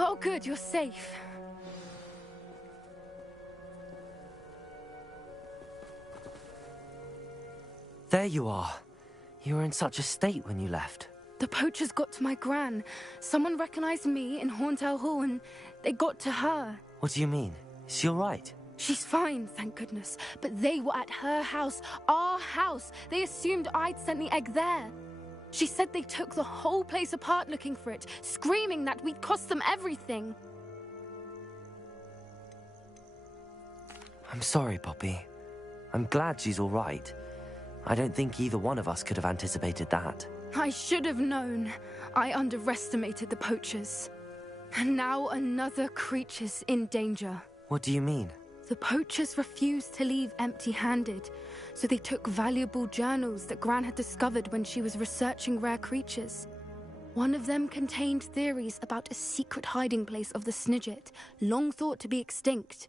Oh, good, you're safe. There you are. You were in such a state when you left. The poachers got to my gran. Someone recognized me in Horntail Hall and they got to her. What do you mean? Is she all right? She's fine, thank goodness. But they were at her house, our house. They assumed I'd sent the egg there. She said they took the whole place apart looking for it, screaming that we'd cost them everything. I'm sorry, Poppy. I'm glad she's all right. I don't think either one of us could have anticipated that. I should have known. I underestimated the poachers. And now another creature's in danger. What do you mean? The poachers refused to leave empty-handed, so they took valuable journals that Gran had discovered when she was researching rare creatures. One of them contained theories about a secret hiding place of the Snidget, long thought to be extinct.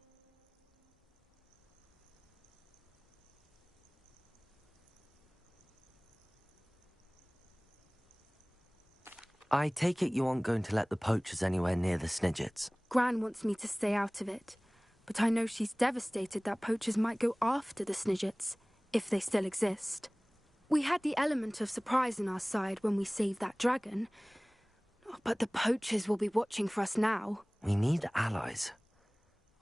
I take it you aren't going to let the poachers anywhere near the Snidgets. Gran wants me to stay out of it, but I know she's devastated that poachers might go after the Snidgets, if they still exist. We had the element of surprise on our side when we saved that dragon, but the poachers will be watching for us now. We need allies.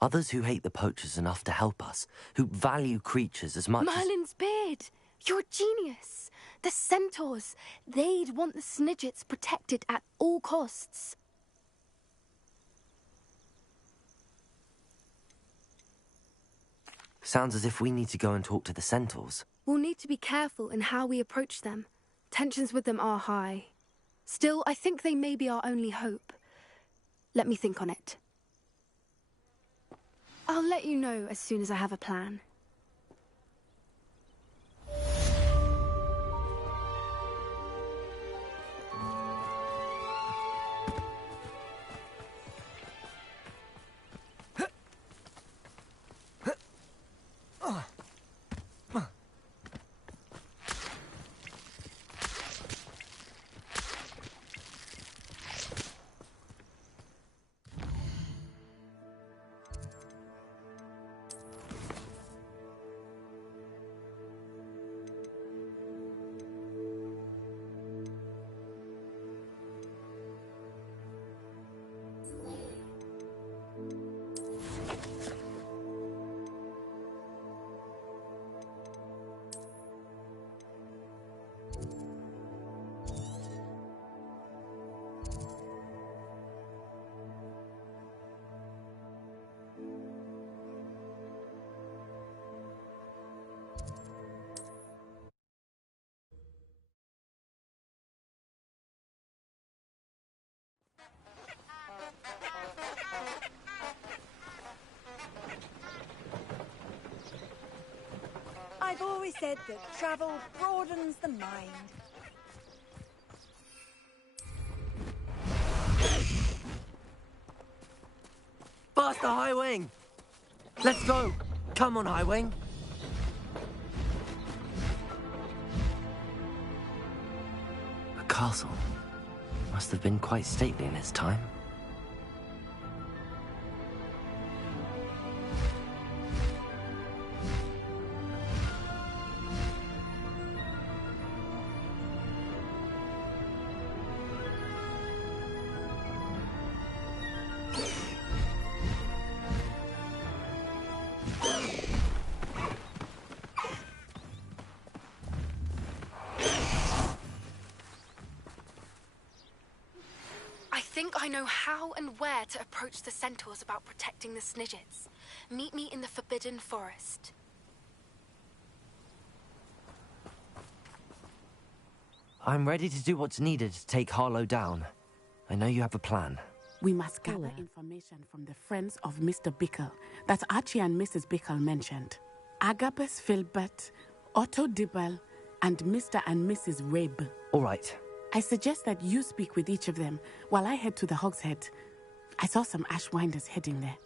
Others who hate the poachers enough to help us, who value creatures as much Merlin's beard! You're a genius! The centaurs! They'd want the Snidgets protected at all costs. Sounds as if we need to go and talk to the centaurs. We'll need to be careful in how we approach them. Tensions with them are high. Still, I think they may be our only hope. Let me think on it. I'll let you know as soon as I have a plan. always said that travel broadens the mind. Faster, High Wing! Let's go! Come on, High Wing! A castle. Must have been quite stately in its time. I think I know how and where to approach the centaurs about protecting the Snidgets. Meet me in the Forbidden Forest. I'm ready to do what's needed to take Harlow down. I know you have a plan. We must gather information from the friends of Mr. Bickle that Archie and Mrs. Bickle mentioned. Agabus Filbert, Otto Dibble, and Mr. and Mrs. Rabe. All right. I suggest that you speak with each of them while I head to the Hogshead. I saw some Ashwinders heading there.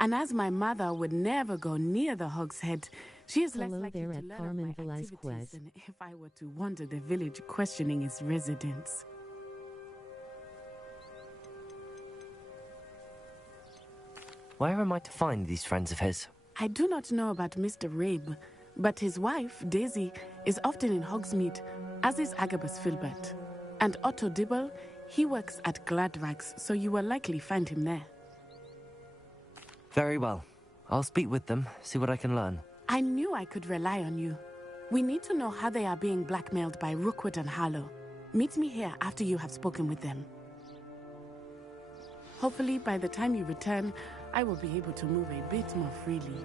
And as my mother would never go near the Hogshead, she is less likely to learn of my activities than if I were to wander the village questioning its residents. Where am I to find these friends of his? I do not know about Mr. Rabe, but his wife, Daisy, is often in Hogsmeade, as is Agabus Filbert. And Otto Dibble, he works at Gladrags, so you will likely find him there. Very well. I'll speak with them, see what I can learn. I knew I could rely on you. We need to know how they are being blackmailed by Rookwood and Harlow. Meet me here after you have spoken with them. Hopefully, by the time you return, I will be able to move a bit more freely.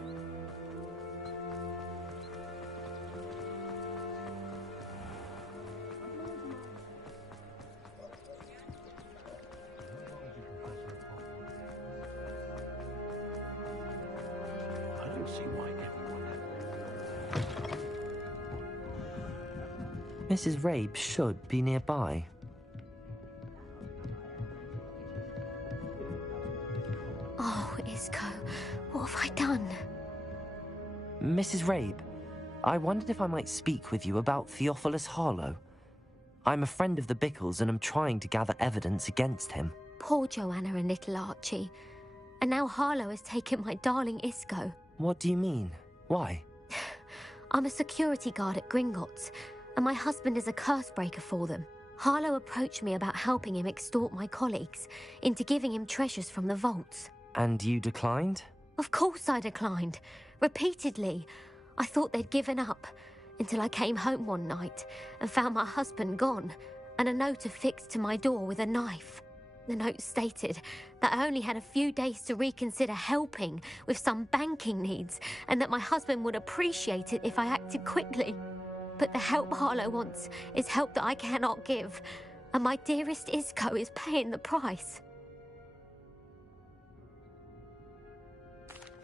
Mrs. Rabe should be nearby. Oh, Isco, what have I done? Mrs. Rabe, I wondered if I might speak with you about Theophilus Harlow. I'm a friend of the Bickles and am trying to gather evidence against him. Poor Joanna and little Archie. And now Harlow has taken my darling Isco. What do you mean? Why? I'm a security guard at Gringotts, and my husband is a curse breaker for them. Harlow approached me about helping him extort my colleagues into giving him treasures from the vaults. And you declined? Of course I declined. Repeatedly. I thought they'd given up, until I came home one night and found my husband gone, and a note affixed to my door with a knife. The note stated that I only had a few days to reconsider helping with some banking needs, and that my husband would appreciate it if I acted quickly. But the help Harlow wants is help that I cannot give, and my dearest Isco is paying the price.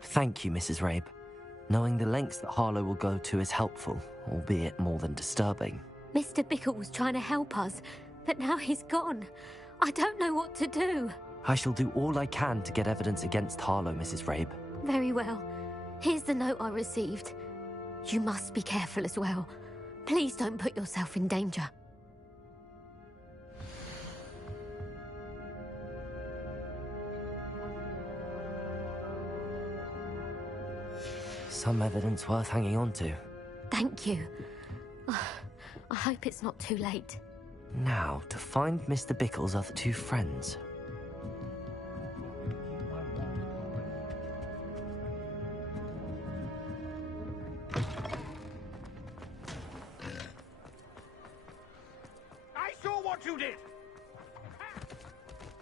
Thank you, Mrs. Rabe. Knowing the lengths that Harlow will go to is helpful, albeit more than disturbing. Mr. Bickle was trying to help us, but now he's gone. I don't know what to do. I shall do all I can to get evidence against Harlow, Mrs. Rabe. Very well. Here's the note I received. You must be careful as well. Please don't put yourself in danger. Some evidence worth hanging on to. Thank you. I hope it's not too late. Now, to find Mr. Bickle's other two friends. I saw what you did!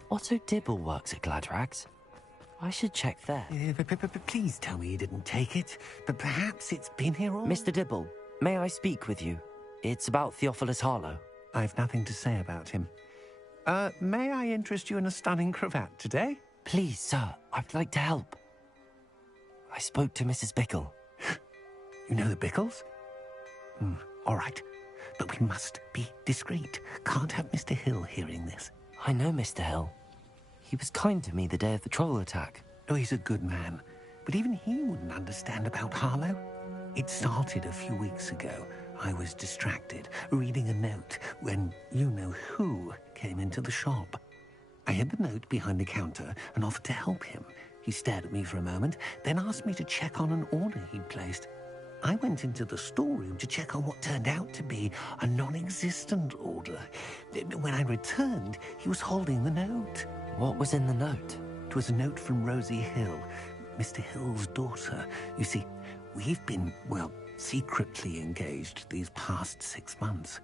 Otto Dibble works at Gladrags. I should check there. Please tell me you didn't take it. But perhaps it's been here all... Mr. Dibble, may I speak with you? It's about Theophilus Harlow. I've nothing to say about him. May I interest you in a stunning cravat today? Please, sir, I'd like to help. I spoke to Mrs. Bickle. You know the Bickles? All right. But we must be discreet. Can't have Mr. Hill hearing this. I know Mr. Hill. He was kind to me the day of the troll attack. Oh, he's a good man. But even he wouldn't understand about Harlow. It started a few weeks ago. I was distracted, reading a note, when you-know-who came into the shop. I hid the note behind the counter and offered to help him. He stared at me for a moment, then asked me to check on an order he'd placed. I went into the storeroom to check on what turned out to be a non-existent order. When I returned, he was holding the note. What was in the note? It was a note from Rosie Hill, Mr. Hill's daughter. You see, we've been, well, secretly engaged these past 6 months.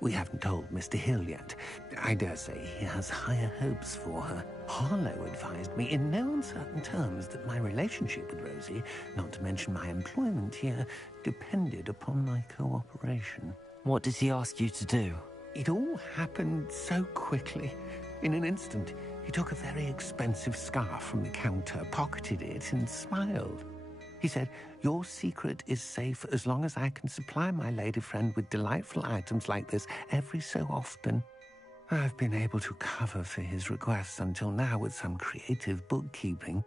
We haven't told Mr. Hill yet. I dare say he has higher hopes for her. Harlow advised me in no uncertain terms that my relationship with Rosie, not to mention my employment here, depended upon my cooperation. What did he ask you to do? It all happened so quickly. In an instant, he took a very expensive scarf from the counter, pocketed it, and smiled. He said, "Your secret is safe as long as I can supply my lady friend with delightful items like this every so often." I've been able to cover for his requests until now with some creative bookkeeping,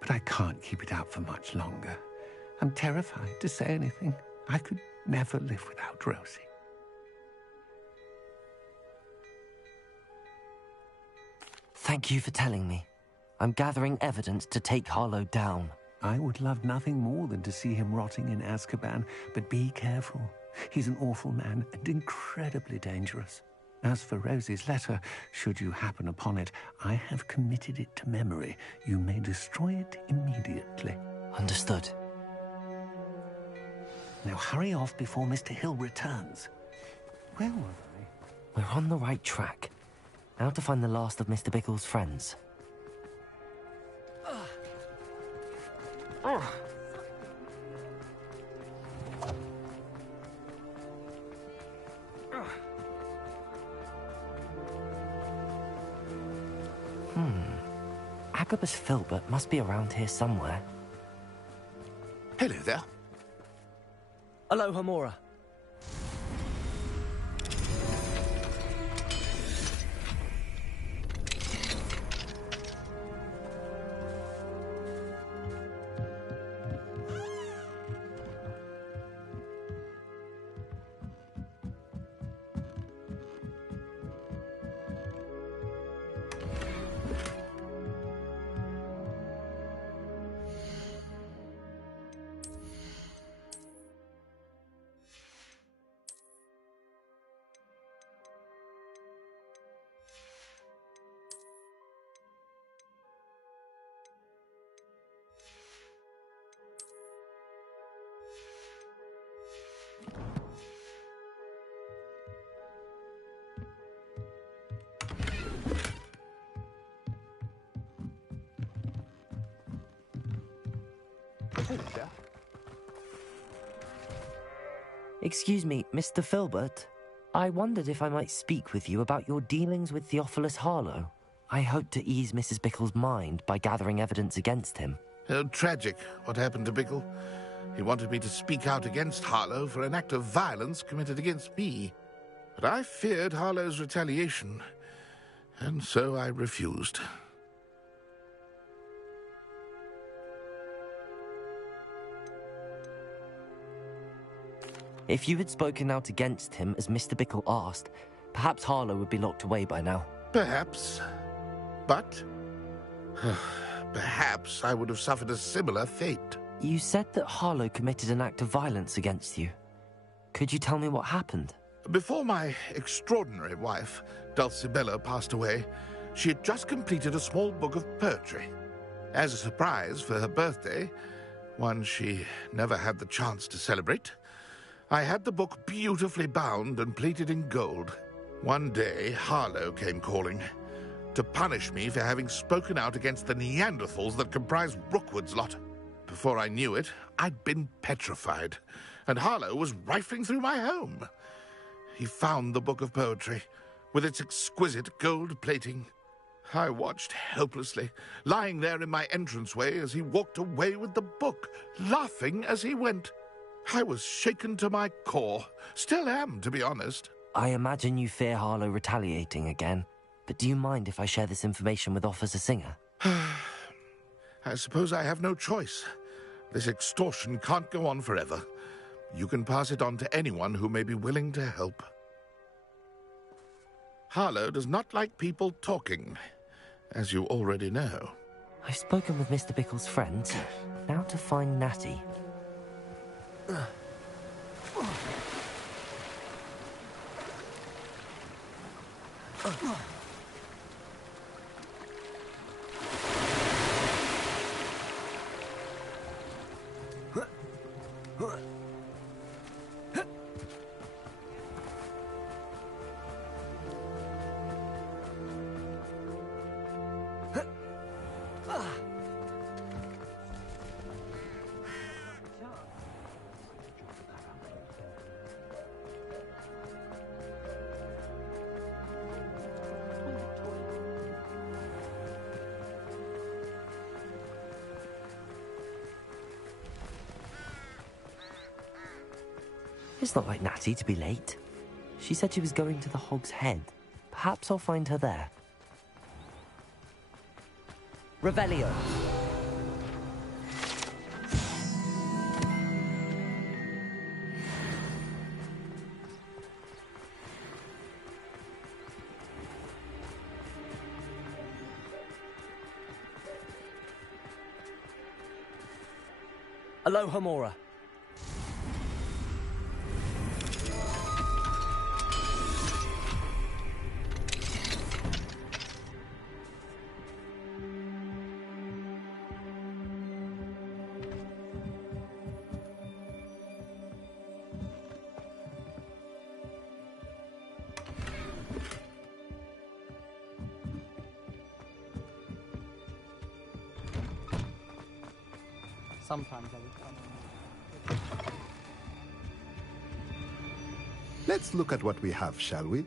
but I can't keep it up for much longer. I'm terrified to say anything. I could never live without Rosie. Thank you for telling me. I'm gathering evidence to take Harlow down. I would love nothing more than to see him rotting in Azkaban, but be careful. He's an awful man and incredibly dangerous. As for Rosie's letter, should you happen upon it, I have committed it to memory. You may destroy it immediately. Understood. Now hurry off before Mr. Hill returns. Where were I? We're on the right track. Now to find the last of Mr. Bickle's friends. Agabus Filbert must be around here somewhere. Hello there. Aloha, Mora. Excuse me, Mr. Filbert. I wondered if I might speak with you about your dealings with Theophilus Harlow. I hope to ease Mrs. Bickle's mind by gathering evidence against him. Tragic, what happened to Bickle. He wanted me to speak out against Harlow for an act of violence committed against me. But I feared Harlow's retaliation, and so I refused. If you had spoken out against him as Mr. Bickle asked, perhaps Harlow would be locked away by now. Perhaps. But perhaps I would have suffered a similar fate. You said that Harlow committed an act of violence against you. Could you tell me what happened? Before my extraordinary wife, Dulcibella, passed away, she had just completed a small book of poetry. As a surprise for her birthday, one she never had the chance to celebrate, I had the book beautifully bound and plated in gold. One day, Harlow came calling to punish me for having spoken out against the Neanderthals that comprise Rookwood's lot. Before I knew it, I'd been petrified, and Harlow was rifling through my home. He found the book of poetry, with its exquisite gold plating. I watched helplessly, lying there in my entranceway as he walked away with the book, laughing as he went. I was shaken to my core. Still am, to be honest. I imagine you fear Harlow retaliating again, but do you mind if I share this information with Officer Singer? I suppose I have no choice. This extortion can't go on forever. You can pass it on to anyone who may be willing to help. Harlow does not like people talking, as you already know. I've spoken with Mr. Bickle's friends. Now to find Natty. It's not like Natty to be late. She said she was going to the Hog's Head. Perhaps I'll find her there. Revelio. Aloha Mora. Sometimes I would come. Let's look at what we have, shall we?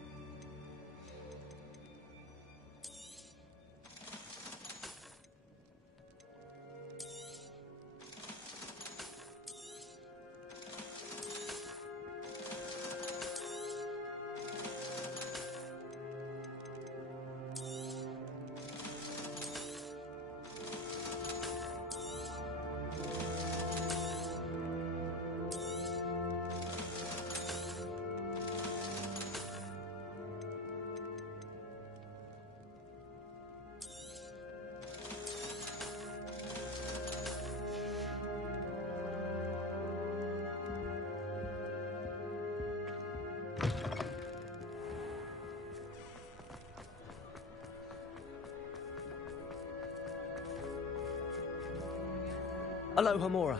Aloha Mora.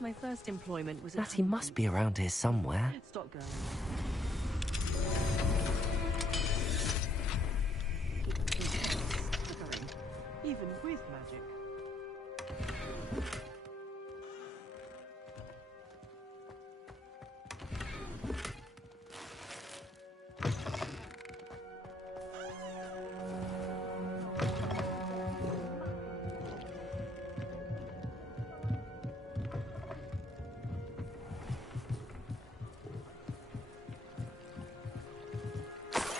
My first employment was at Natty must be around here somewhere. Stop going. Even with magic.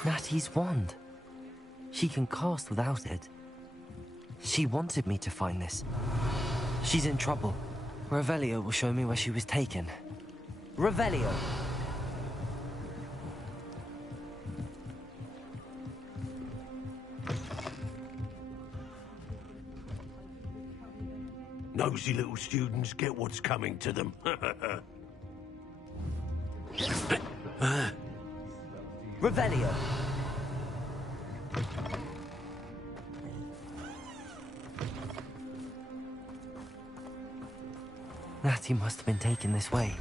Natty's wand. She can cast without it. She wanted me to find this. She's in trouble. Revelio will show me where she was taken. Revelio! Nosy little students get what's coming to them. Revelio! Natty must have been taken this way.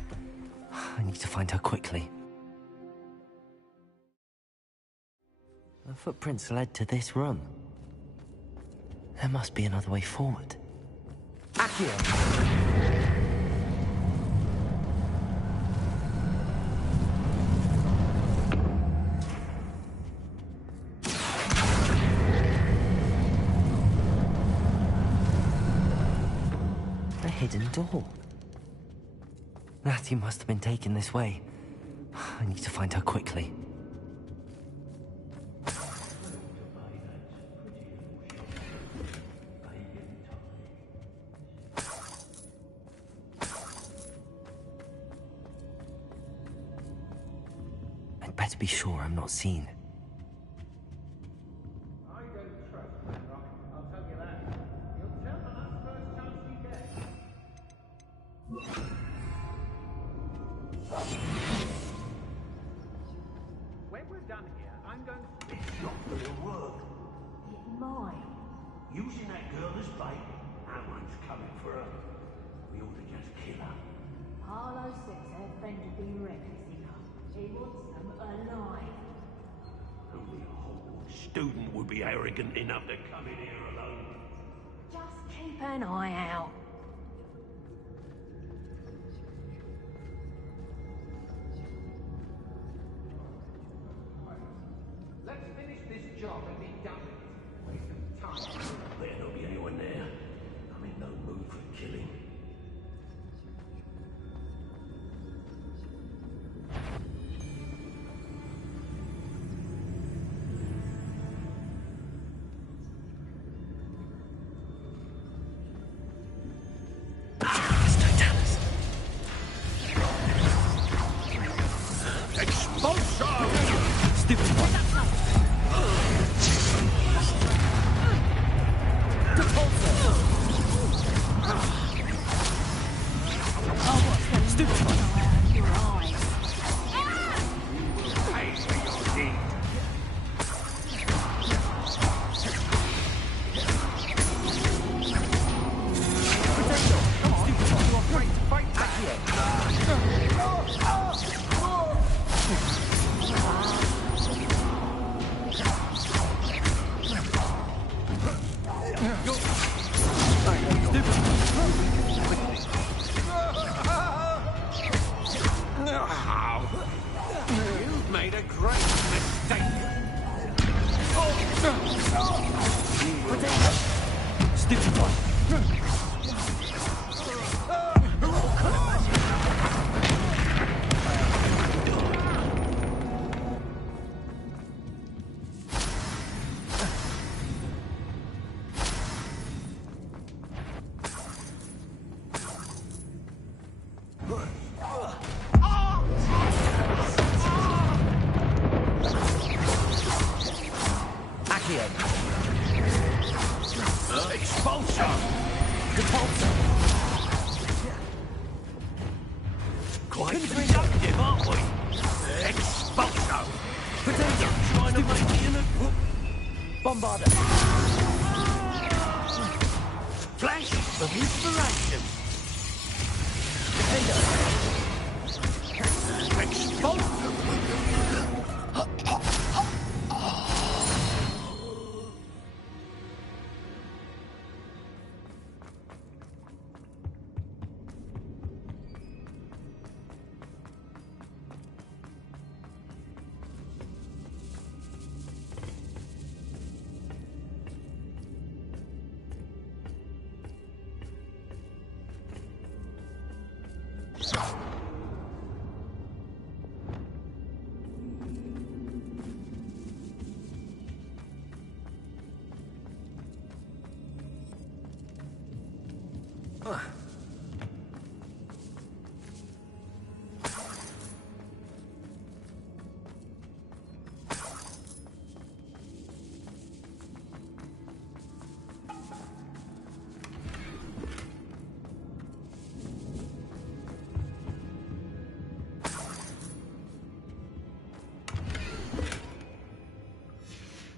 I need to find her quickly. The footprints led to this room. There must be another way forward. Accio! A hidden door. Natty must have been taken this way. I need to find her quickly. I'd better be sure I'm not seen. I don't trust Rock, I'll tell you that. You'll tell the last first chance you get. When we're done here, I'm going to... It's not gonna work. It might. Using that girl as bait, no one's coming for her. We ought to just kill her. Harlow says her friend would be reckless enough. He wants them alive. Only a Hogwarts student would be arrogant enough to come in here alone. Just keep an eye out. Let's finish this job and be done with it. Waste of time. Better not be anyone there. I'm in no mood for killing. You've made a great mistake. Stupid one. Expulsion! Repulsor! Quite productive, aren't we? Expulsion! Potato! Trying to make me in a... Bombarder! Flash of inspiration! Potato! Expulsion!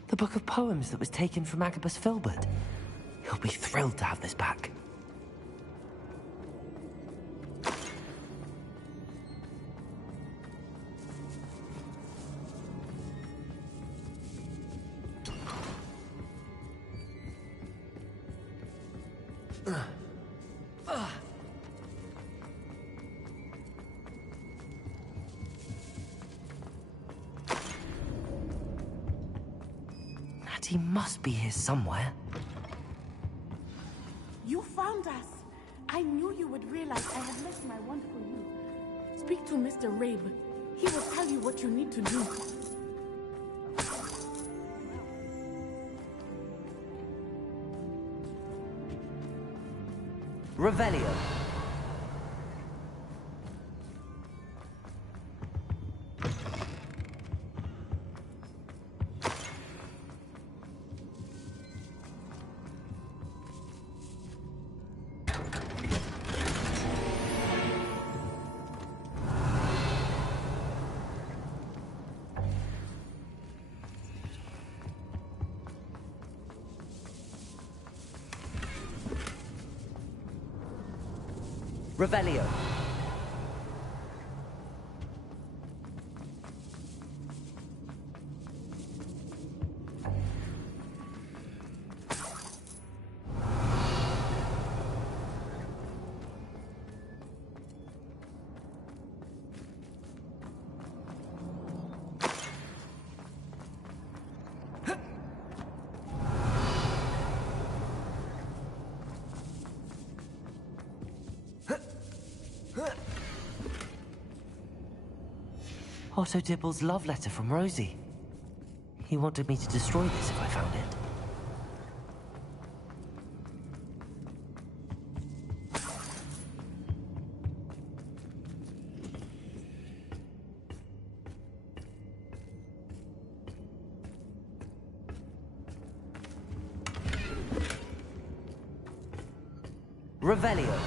The book of poems that was taken from Agabus Filbert. He'll be thrilled to have this back. Natty must be here somewhere. You found us. I knew you would realize I had left my wand for you. Speak to Mr. Rabe. He will tell you what you need to do. Revelio. Revelio. Otto Dibble's love letter from Rosie. He wanted me to destroy this if I found it. Revelio.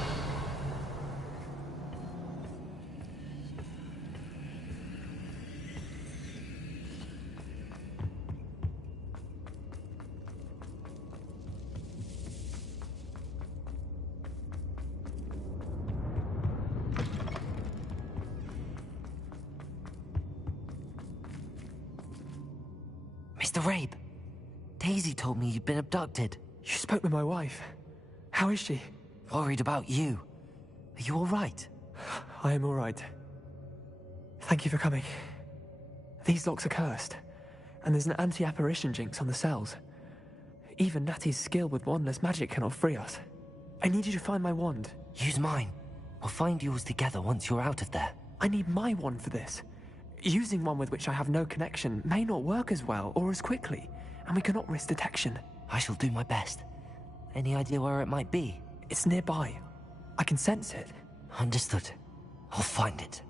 Mr. Rabe, Daisy told me you'd been abducted. You spoke with my wife. How is she? Worried about you. Are you all right? I am all right. Thank you for coming. These locks are cursed, and there's an anti-apparition jinx on the cells. Even Natty's skill with wandless magic cannot free us. I need you to find my wand. Use mine. We'll find yours together once you're out of there. I need my wand for this. Using one with which I have no connection may not work as well or as quickly, and we cannot risk detection. I shall do my best. Any idea where it might be? It's nearby. I can sense it. Understood. I'll find it.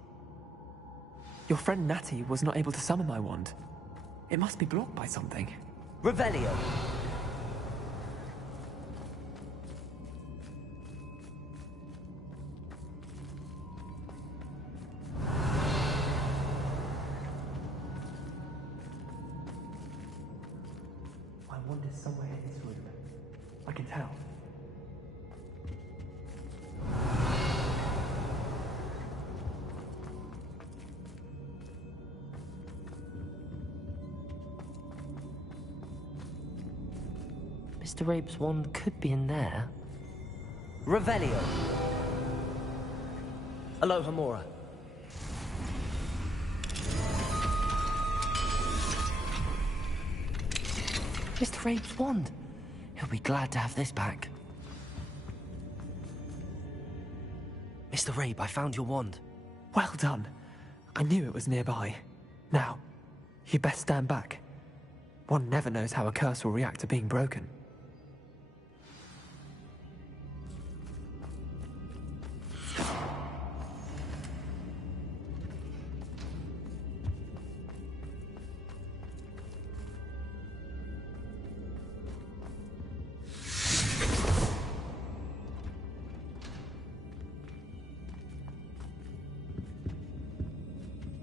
Your friend Natty was not able to summon my wand. It must be blocked by something. Revelio. My wand is somewhere in this room. I can tell. Mr. Rabe's wand could be in there. Revelio. Aloha Mora. Mr. Rabe's wand. He'll be glad to have this back. Mr. Rabe, I found your wand. Well done. I knew it was nearby. Now, you best stand back. One never knows how a curse will react to being broken.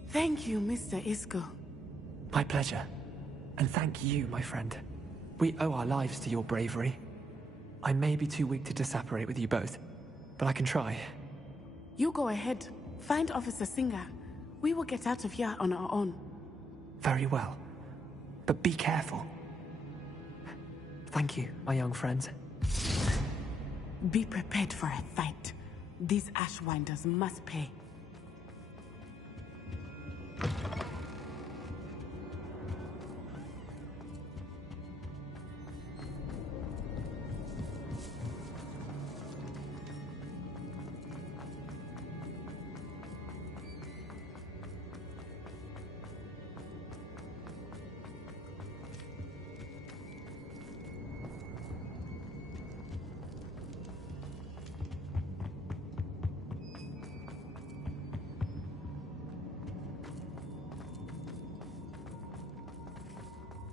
Thank you, Mr. Isco. My pleasure. And thank you, my friend. We owe our lives to your bravery. I may be too weak to disapparate with you both, but I can try. You go ahead. Find Officer Singer. We will get out of here on our own. Very well. But be careful. Thank you, my young friends. Be prepared for a fight. These Ashwinders must pay.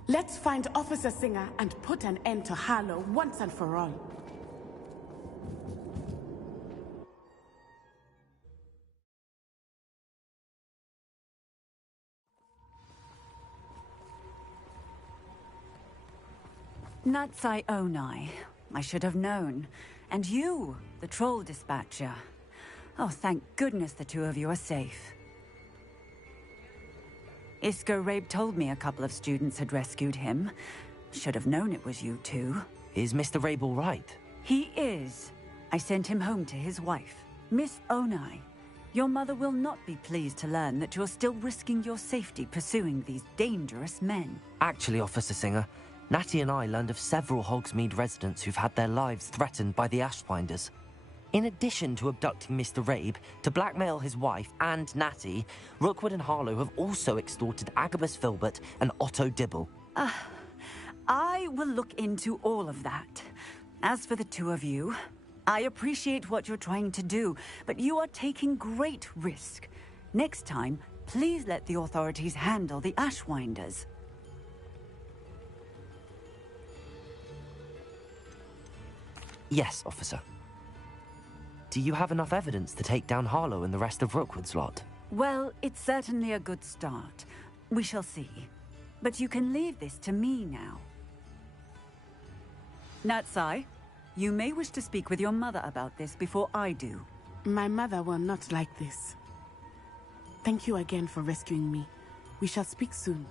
Let's find Officer Singer and put an end to Harlow once and for all. Natsai Onai. I should have known. And you, the troll dispatcher. Oh, thank goodness the two of you are safe. Isco Rabe told me a couple of students had rescued him. Should have known it was you two. Is Mr. Rabe all right? He is. I sent him home to his wife. Miss Onai, your mother will not be pleased to learn that you're still risking your safety pursuing these dangerous men. Actually, Officer Singer, Natty and I learned of several Hogsmeade residents who've had their lives threatened by the Ashwinders. In addition to abducting Mr. Rabe, to blackmail his wife and Natty, Rookwood and Harlow have also extorted Agabus Filbert and Otto Dibble. I will look into all of that. As for the two of you, I appreciate what you're trying to do, but you are taking great risk. Next time, please let the authorities handle the Ashwinders. Yes, officer. Do you have enough evidence to take down Harlow and the rest of Rookwood's lot? Well, it's certainly a good start. We shall see. But you can leave this to me now. Natsai, you may wish to speak with your mother about this before I do. My mother will not like this. Thank you again for rescuing me. We shall speak soon.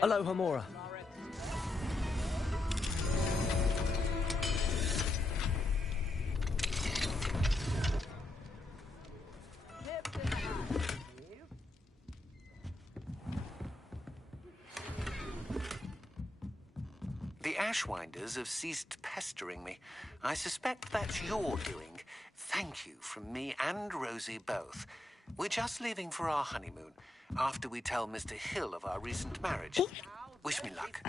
Hello, Hamura. The Ashwinders have ceased pestering me. I suspect that's your doing. Thank you from me and Rosie both. We're just leaving for our honeymoon, after we tell Mr. Hill of our recent marriage. Wish me luck.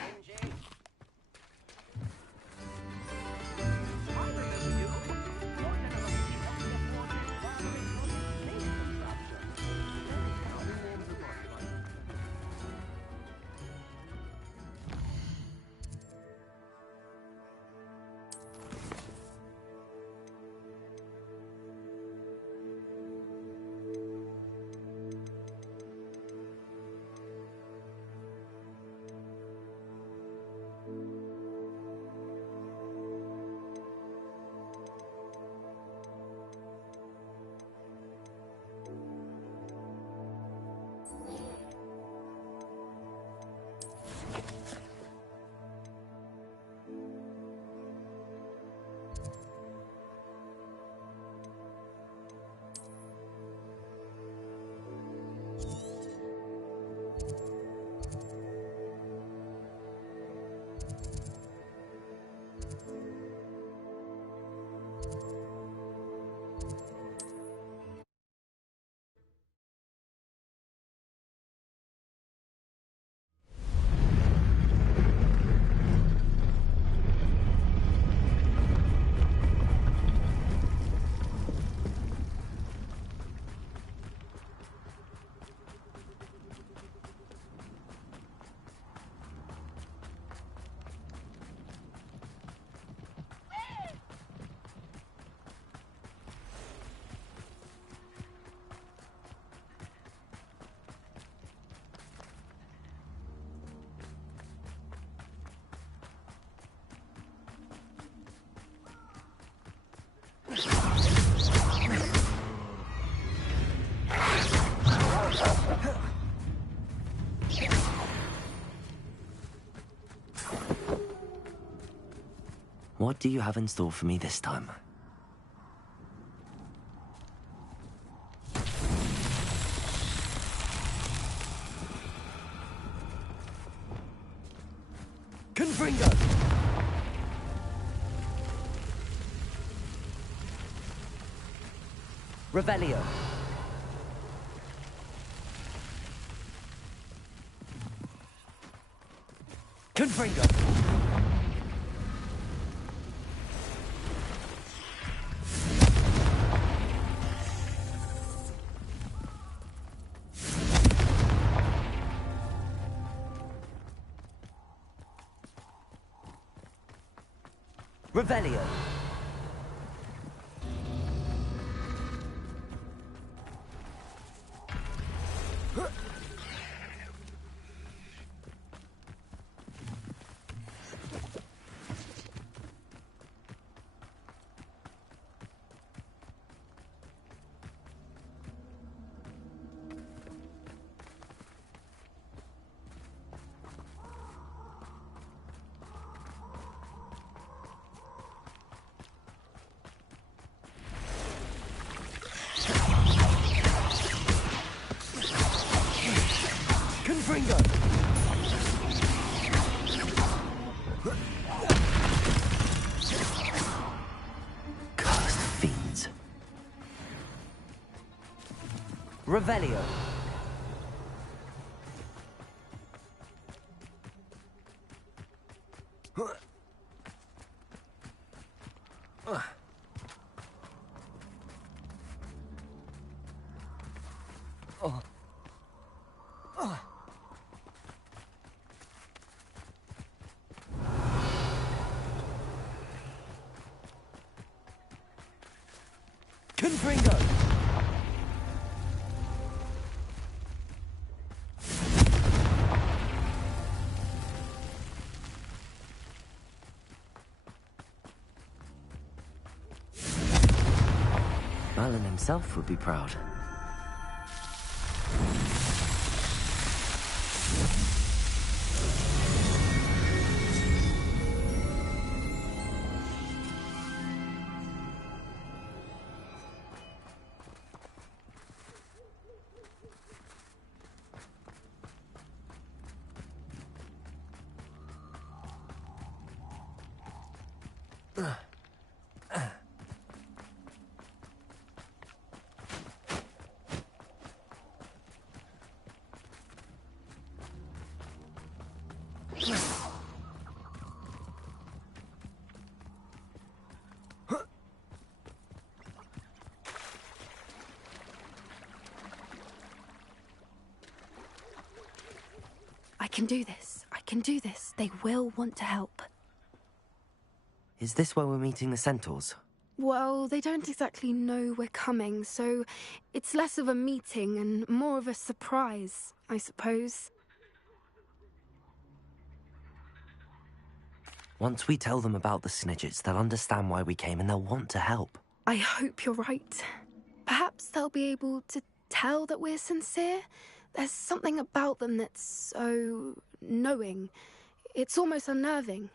What do you have in store for me this time? Confringo! Revelio. Confringo. Revelio. Confringo! Cursed fiends. Revelio. Confringo! Merlin himself would be proud. I can do this. I can do this. They will want to help. Is this where we're meeting the centaurs? Well, they don't exactly know we're coming, so it's less of a meeting and more of a surprise, I suppose. Once we tell them about the Snidgets, they'll understand why we came and they'll want to help. I hope you're right. Perhaps they'll be able to tell that we're sincere. There's something about them that's so knowing. It's almost unnerving.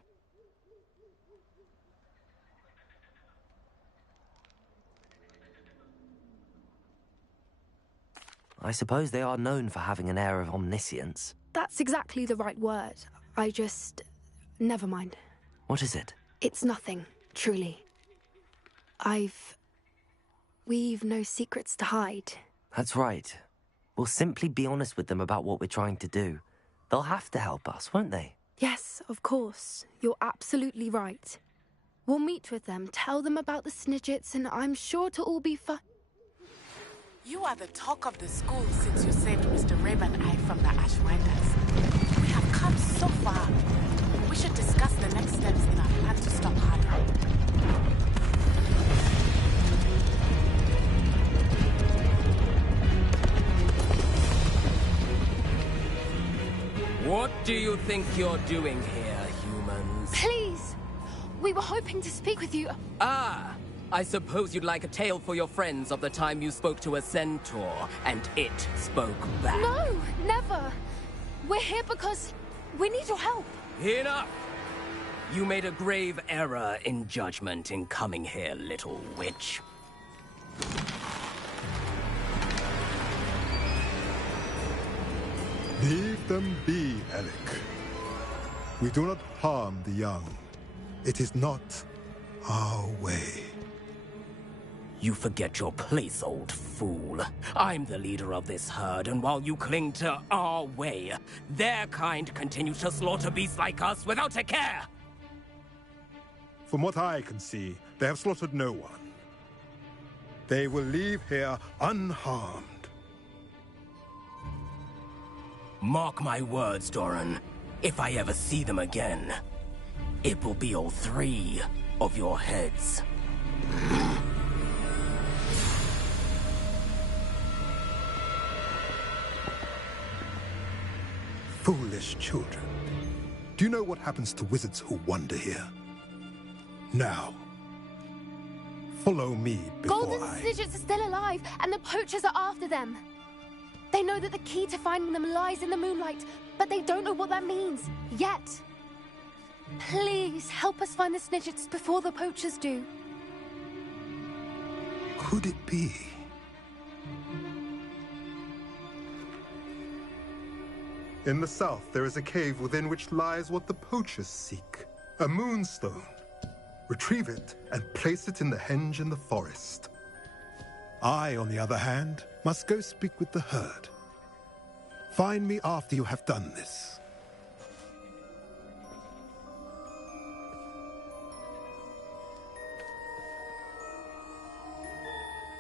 I suppose they are known for having an air of omniscience. That's exactly the right word. I just... never mind. What is it? It's nothing, truly. We've no secrets to hide. That's right. We'll simply be honest with them about what we're trying to do. They'll have to help us, won't they? Yes, of course. You're absolutely right. We'll meet with them, tell them about the Snidgets, and I'm sure it'll all be fun. You are the talk of the school since you saved Mr. Raven and I from the Ashwinders. We have come so far. We should discuss the next steps in our plan to stop Hydra. What do you think you're doing here, humans? Please! We were hoping to speak with you. Ah! I suppose you'd like a tale for your friends of the time you spoke to a centaur, and it spoke back. No, never. We're here because we need your help. Enough! You made a grave error in judgment in coming here, little witch. Leave them be, Alec. We do not harm the young. It is not our way. You forget your place, old fool. I'm the leader of this herd, and while you cling to our way, their kind continue to slaughter beasts like us without a care! From what I can see, they have slaughtered no one. They will leave here unharmed. Mark my words, Doran. If I ever see them again, it will be all 3 of your heads. Foolish children. Do you know what happens to wizards who wander here? Now, follow me before Golden I... Snidgets are still alive, and the poachers are after them. They know that the key to finding them lies in the moonlight, but they don't know what that means, yet. Please, help us find the Snidgets before the poachers do. Could it be? In the south, there is a cave within which lies what the poachers seek. A moonstone. Retrieve it and place it in the henge in the forest. I, on the other hand, must go speak with the herd. Find me after you have done this.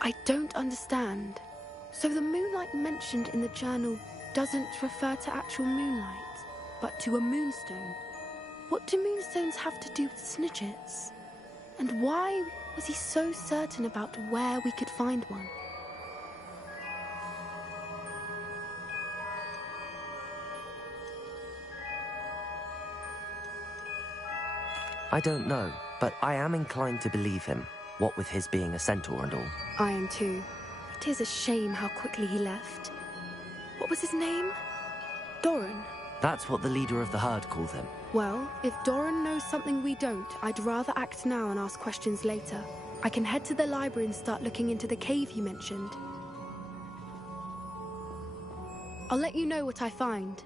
I don't understand. So the moonlight mentioned in the journal doesn't refer to actual moonlight, but to a moonstone. What do moonstones have to do with Snidgets? And why was he so certain about where we could find one? I don't know, but I am inclined to believe him, what with his being a centaur and all. I am too. It is a shame how quickly he left. What was his name? Doran. That's what the leader of the herd called him. Well, if Doran knows something we don't, I'd rather act now and ask questions later. I can head to the library and start looking into the cave you mentioned. I'll let you know what I find.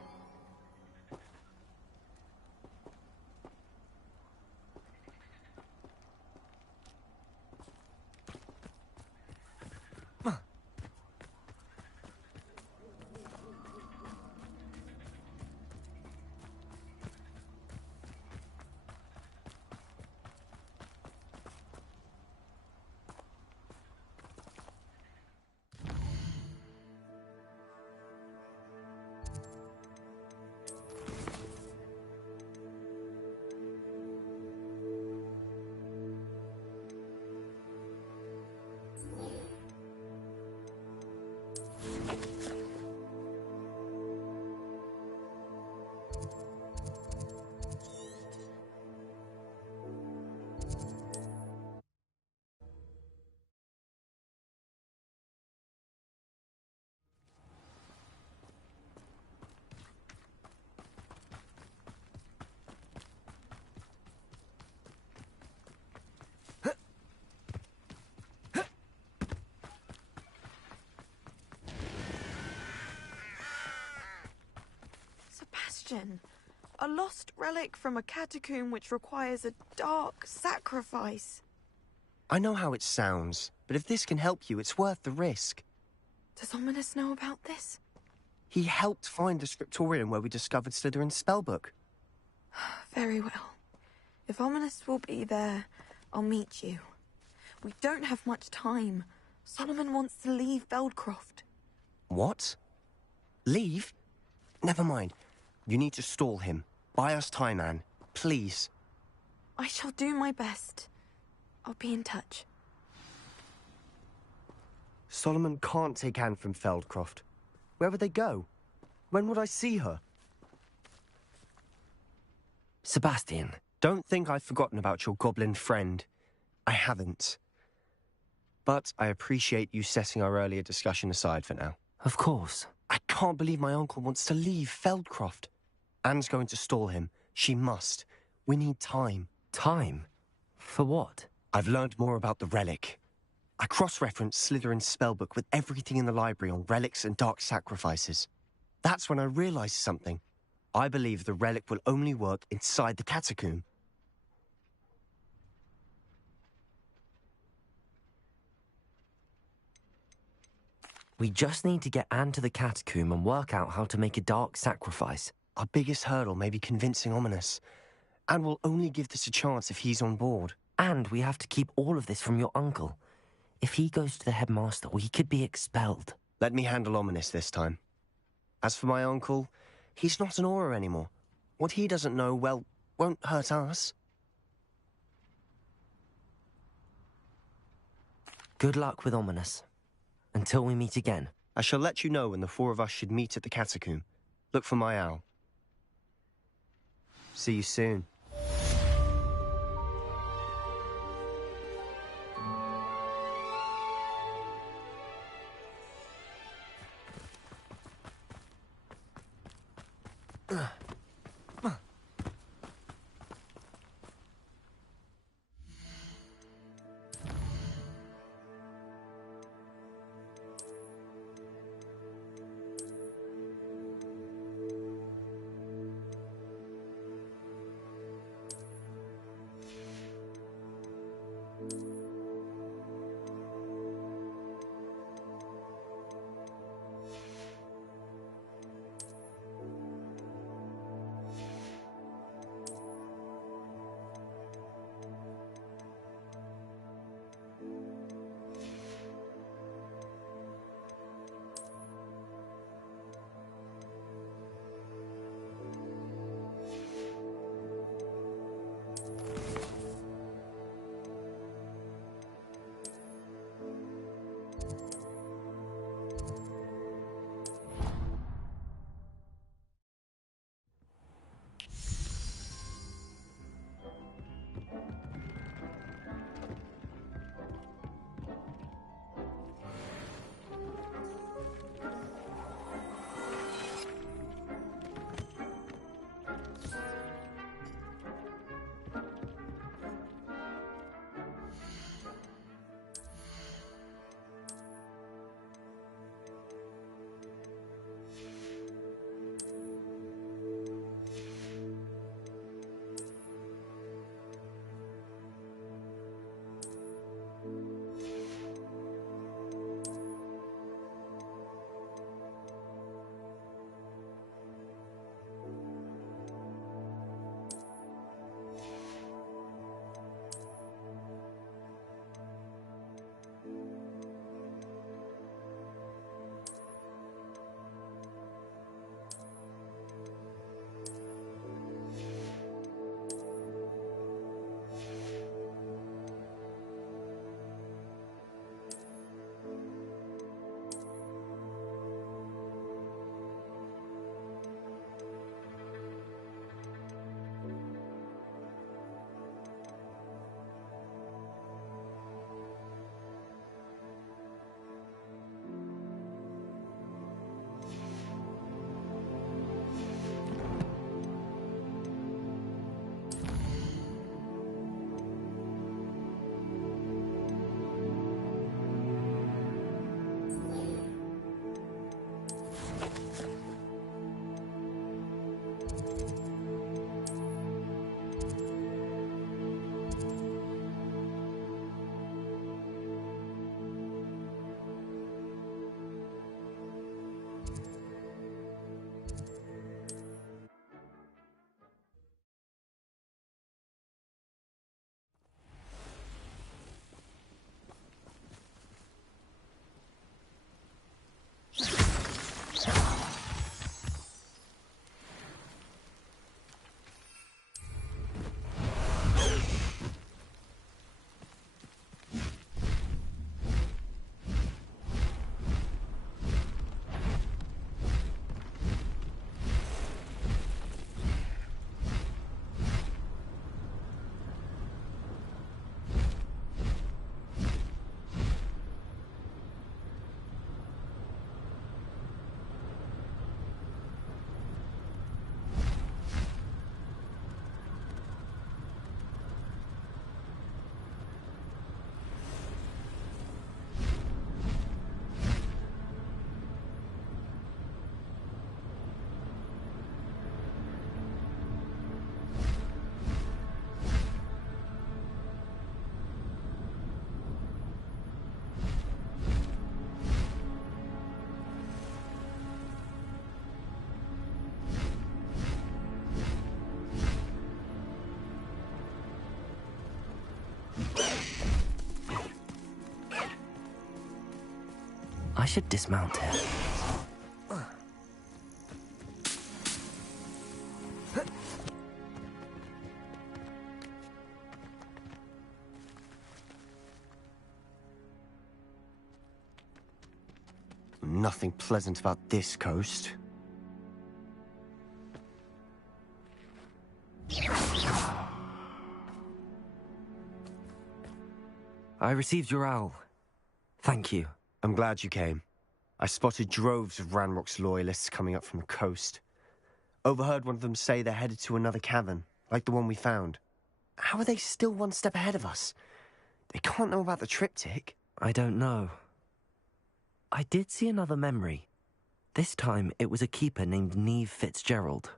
Sebastian, a lost relic from a catacomb which requires a dark sacrifice. I know how it sounds, but if this can help you, it's worth the risk. Does Ominous know about this? He helped find the scriptorium where we discovered Slytherin's spellbook. Very well. If Ominous will be there, I'll meet you. We don't have much time. Solomon wants to leave Feldcroft. What? Leave? Never mind. You need to stall him. Buy us time, Anne. Please. I shall do my best. I'll be in touch. Solomon can't take Anne from Feldcroft. Where would they go? When would I see her? Sebastian. Don't think I've forgotten about your goblin friend. I haven't. But I appreciate you setting our earlier discussion aside for now. Of course. I can't believe my uncle wants to leave Feldcroft. Anne's going to stall him. She must. We need time. Time? For what? I've learned more about the relic. I cross-referenced Slytherin's spellbook with everything in the library on relics and dark sacrifices. That's when I realized something. I believe the relic will only work inside the catacomb. We just need to get Anne to the catacomb and work out how to make a dark sacrifice. Our biggest hurdle may be convincing Ominous. And we'll only give this a chance if he's on board. And we have to keep all of this from your uncle. If he goes to the headmaster, we could be expelled. Let me handle Ominous this time. As for my uncle, he's not an Auror anymore. What he doesn't know, well, won't hurt us. Good luck with Ominous. Until we meet again. I shall let you know when the four of us should meet at the catacomb. Look for my owl. See you soon. I should dismount here. Nothing pleasant about this coast. I received your owl. Thank you. I'm glad you came. I spotted droves of Ranrock's loyalists coming up from the coast. Overheard one of them say they're headed to another cavern, like the one we found. How are they still one step ahead of us? They can't know about the triptych. I don't know. I did see another memory. This time, it was a keeper named Neve Fitzgerald.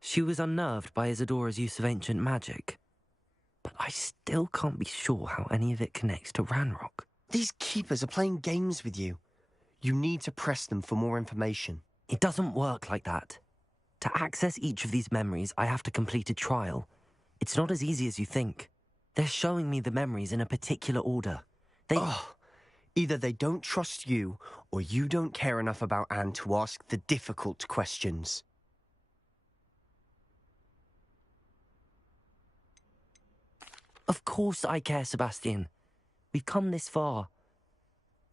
She was unnerved by Isadora's use of ancient magic. But I still can't be sure how any of it connects to Ranrock. These keepers are playing games with you. You need to press them for more information. It doesn't work like that. To access each of these memories, I have to complete a trial. It's not as easy as you think. They're showing me the memories in a particular order. Either they don't trust you, or you don't care enough about Anne to ask the difficult questions. Of course I care, Sebastian. We've come this far.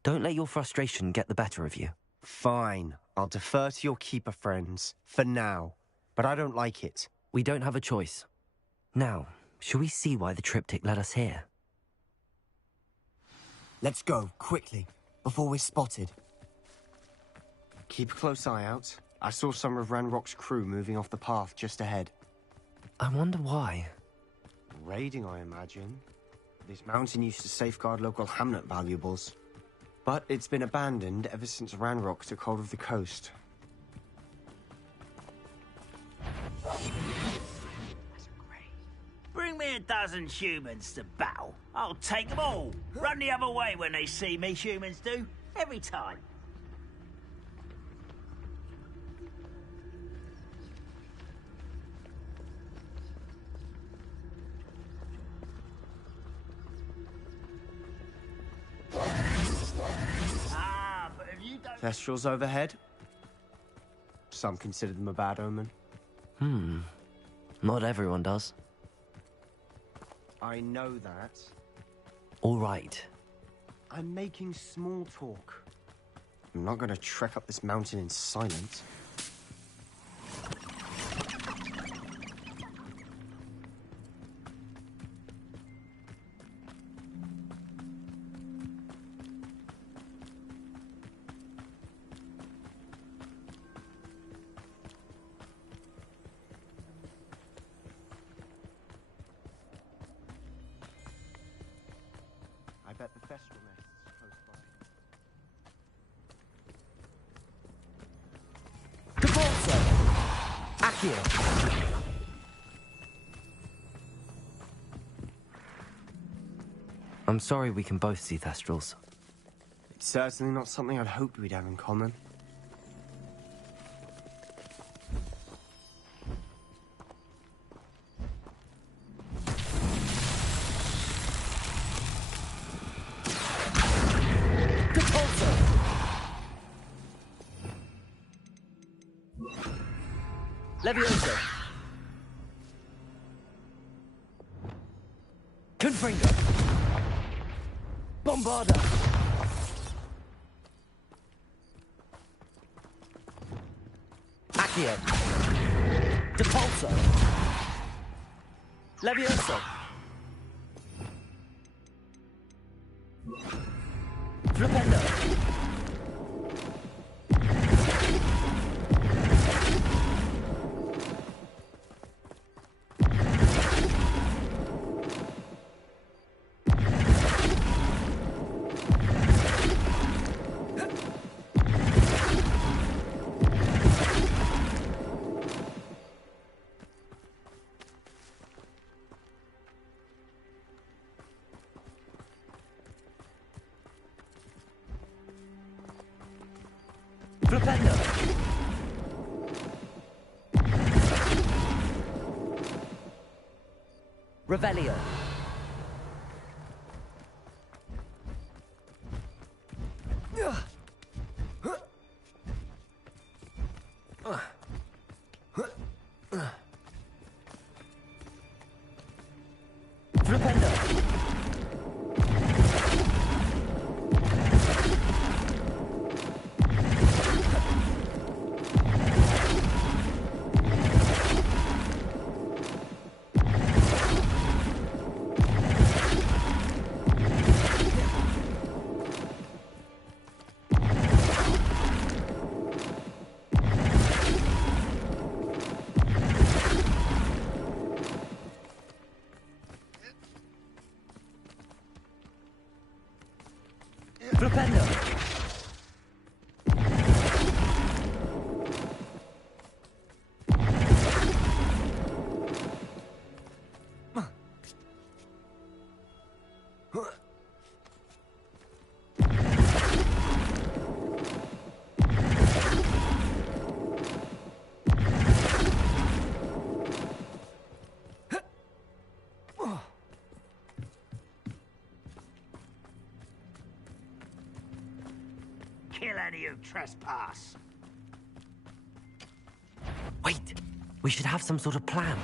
Don't let your frustration get the better of you. Fine. I'll defer to your keeper friends, for now. But I don't like it. We don't have a choice. Now, shall we see why the triptych led us here? Let's go, quickly, before we're spotted. Keep a close eye out. I saw some of Ranrock's crew moving off the path just ahead. I wonder why. Raiding, I imagine. This mountain used to safeguard local hamlet valuables. But it's been abandoned ever since Ranrock took hold of the coast. Bring me a dozen humans to battle. I'll take them all. Run the other way when they see me, humans do. Every time. But if you don't... Thestrals overhead? Some consider them a bad omen. Not everyone does. I know that. All right. I'm making small talk. I'm not going to trek up this mountain in silence. I bet the Thestral nest is close by. Defaulter! Accio! I'm sorry we can both see Thestrals. It's certainly not something I'd hoped we'd have in common. Levioso! Confringo! Bombarda! Accio! Depulso! Levioso! Flipendo! Flipendo! Revelio! Flipendo! Kill any who trespass. Wait! We should have some sort of plan.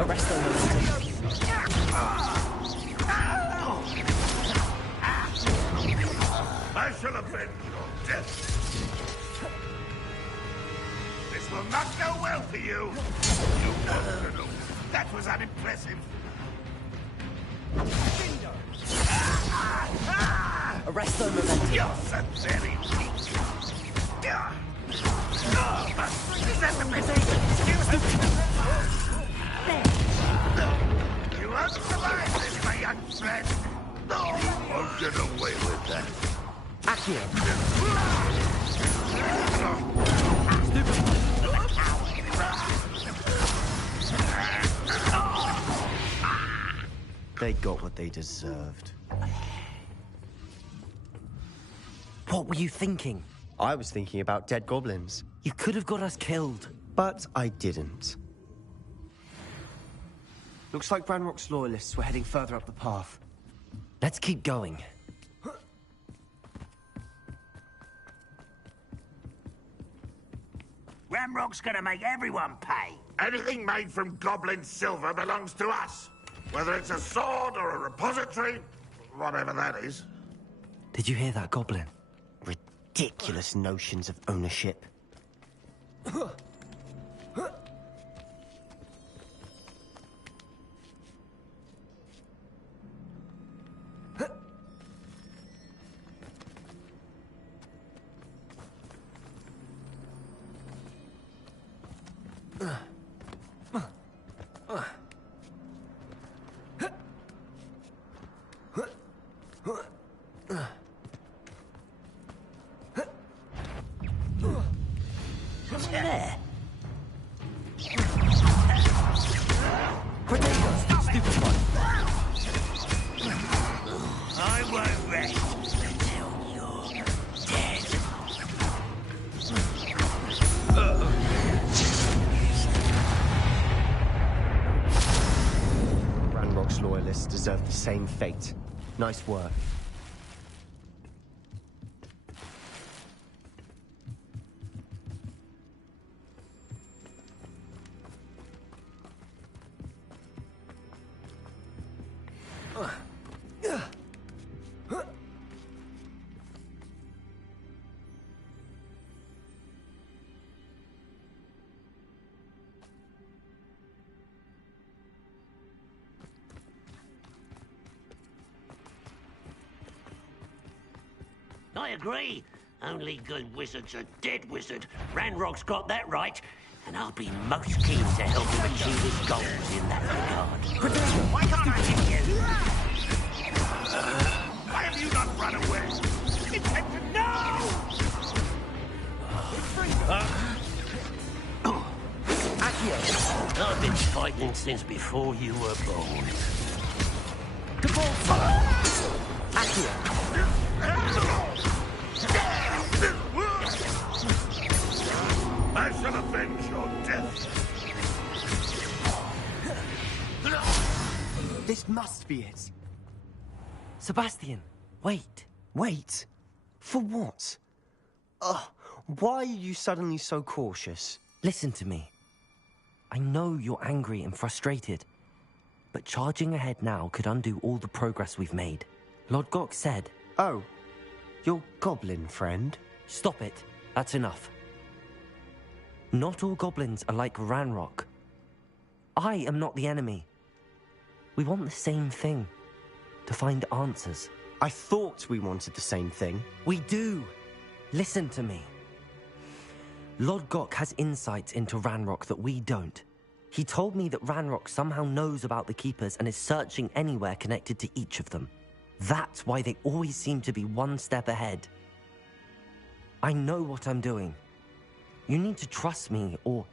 Arrest them. I shall avenge your death. This will not go well for you. You mongrel. That was unimpressive. Arrest them, Memento. You're so very weak. Is that the message? You won't survive this, my young friend. No, you won't get away with that. Accio. They got what they deserved. What were you thinking? I was thinking about dead goblins. You could have got us killed. But I didn't. Looks like Ranrock's loyalists were heading further up the path. Let's keep going. Ramrock's gonna make everyone pay. Anything made from goblin silver belongs to us. Whether it's a sword or a repository, whatever that is. Did you hear that, Goblin? Ridiculous notions of ownership. I won't rest until you're dead. Ranrock's loyalists deserve the same fate. Nice work. I agree. Only good wizard's a dead wizard. Ranrock's got that right. And I'll be most keen to help him achieve his goals in that regard. Why can't I hit you? Why have you not run away? I've been fighting since before you were born. I shall avenge your death. This must be it. Sebastian, wait. Wait? For what? Why are you suddenly so cautious? Listen to me. I know you're angry and frustrated, but charging ahead now could undo all the progress we've made. Lord Gok said... Oh, your goblin friend? Stop it. That's enough. Not all goblins are like Ranrock. I am not the enemy. We want the same thing. To find answers. I thought we wanted the same thing. We do. Listen to me. Lodgok has insights into Ranrock that we don't. He told me that Ranrock somehow knows about the Keepers and is searching anywhere connected to each of them. That's why they always seem to be one step ahead. I know what I'm doing. You need to trust me, or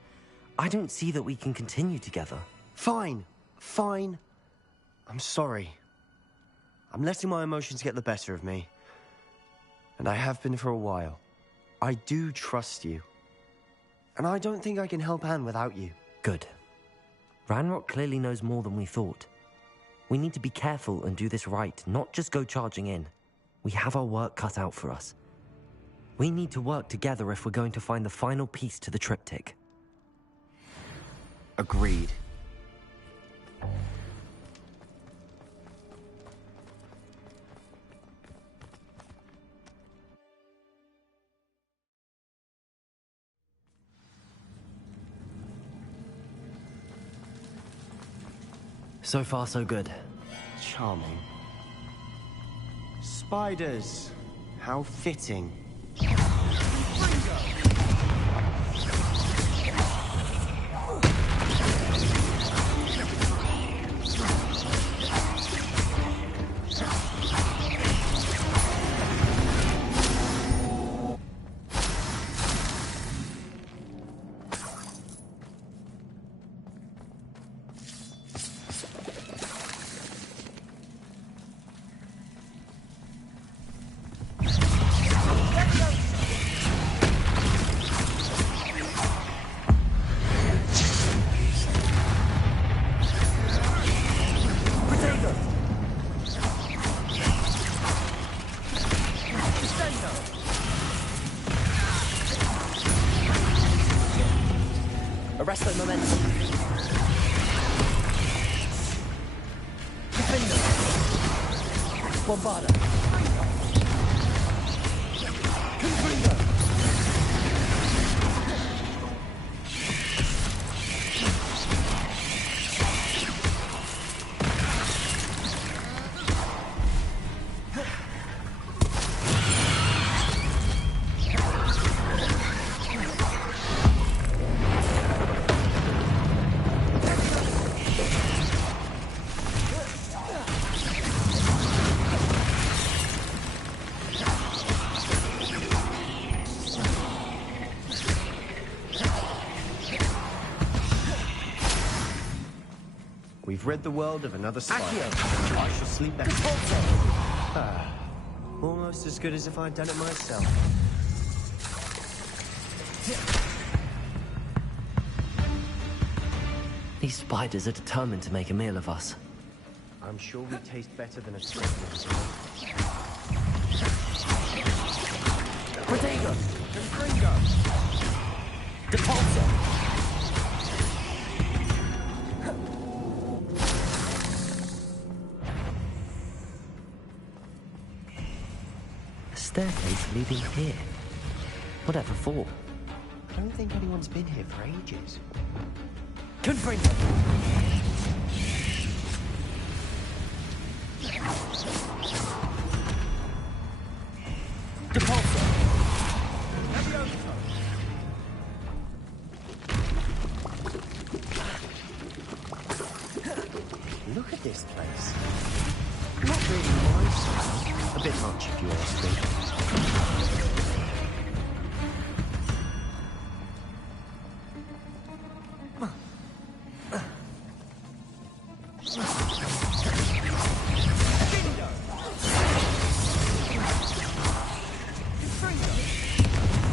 I don't see that we can continue together. Fine. Fine. I'm sorry. I'm letting my emotions get the better of me. And I have been for a while. I do trust you. And I don't think I can help Anne without you. Good. Ranrock clearly knows more than we thought. We need to be careful and do this right, not just go charging in. We have our work cut out for us. We need to work together if we're going to find the final piece to the triptych. Agreed. So far, so good. Charming. Spiders. How fitting. Arrest the momentum. Defender. Bombarda. Confringo. We've rid the world of another spider. I shall sleep better. Almost as good as if I'd done it myself. These spiders are determined to make a meal of us. I'm sure we taste better than a squid. Protego! Confringo! Depulso! A staircase leading here. Whatever for? I don't think anyone's been here for ages. Confringo! Depulso! Look at this place. Not really nice. A bit much, if you ask me.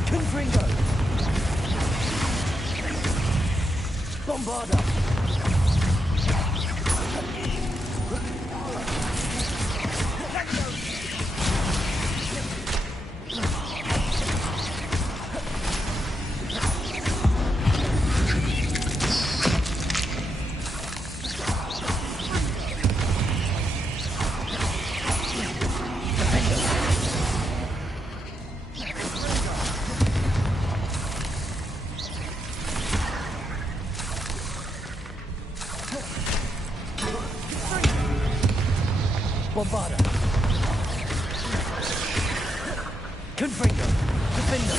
Confringo! Bombarda! Bombarda. Confringo. Defender.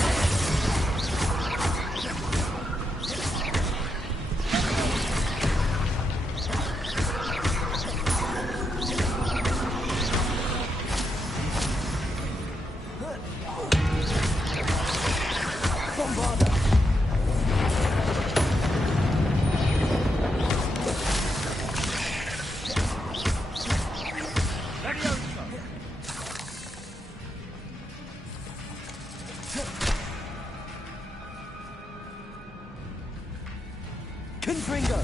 Confringo!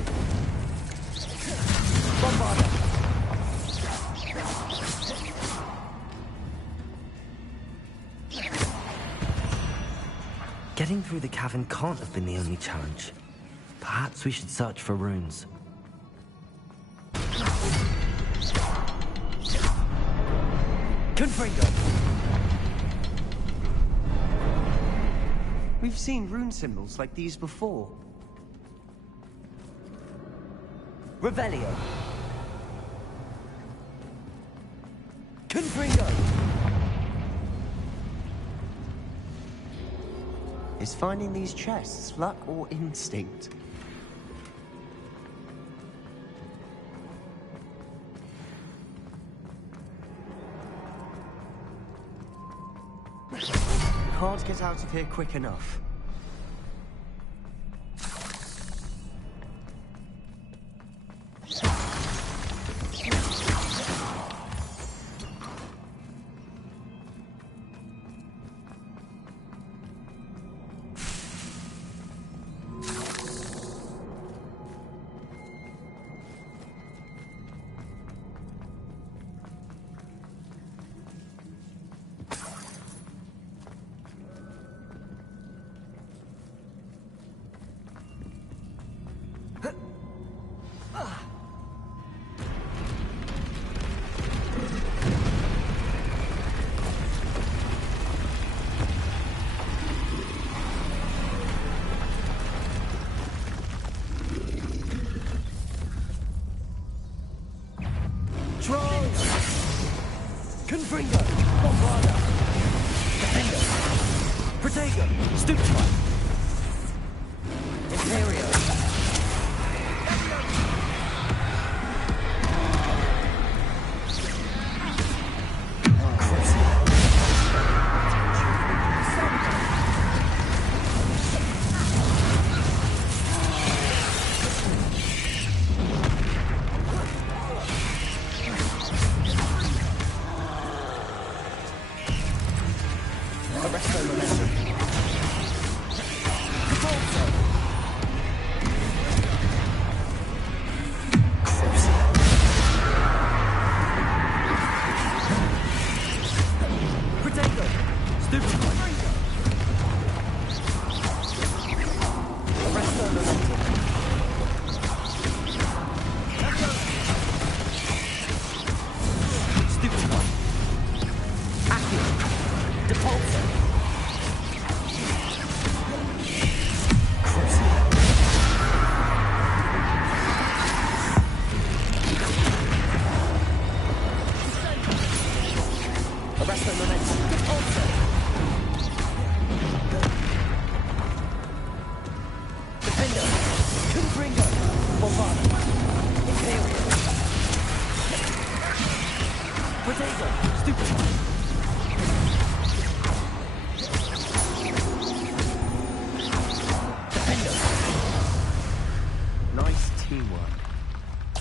Bombarda! Getting through the cavern can't have been the only challenge. Perhaps we should search for runes. Confringo! We've seen rune symbols like these before. Revelio. Confringo. Is finding these chests luck or instinct? Can't get out of here quick enough. Confringo! Bombarda! Defender! Protego! Stupefy! Imperio!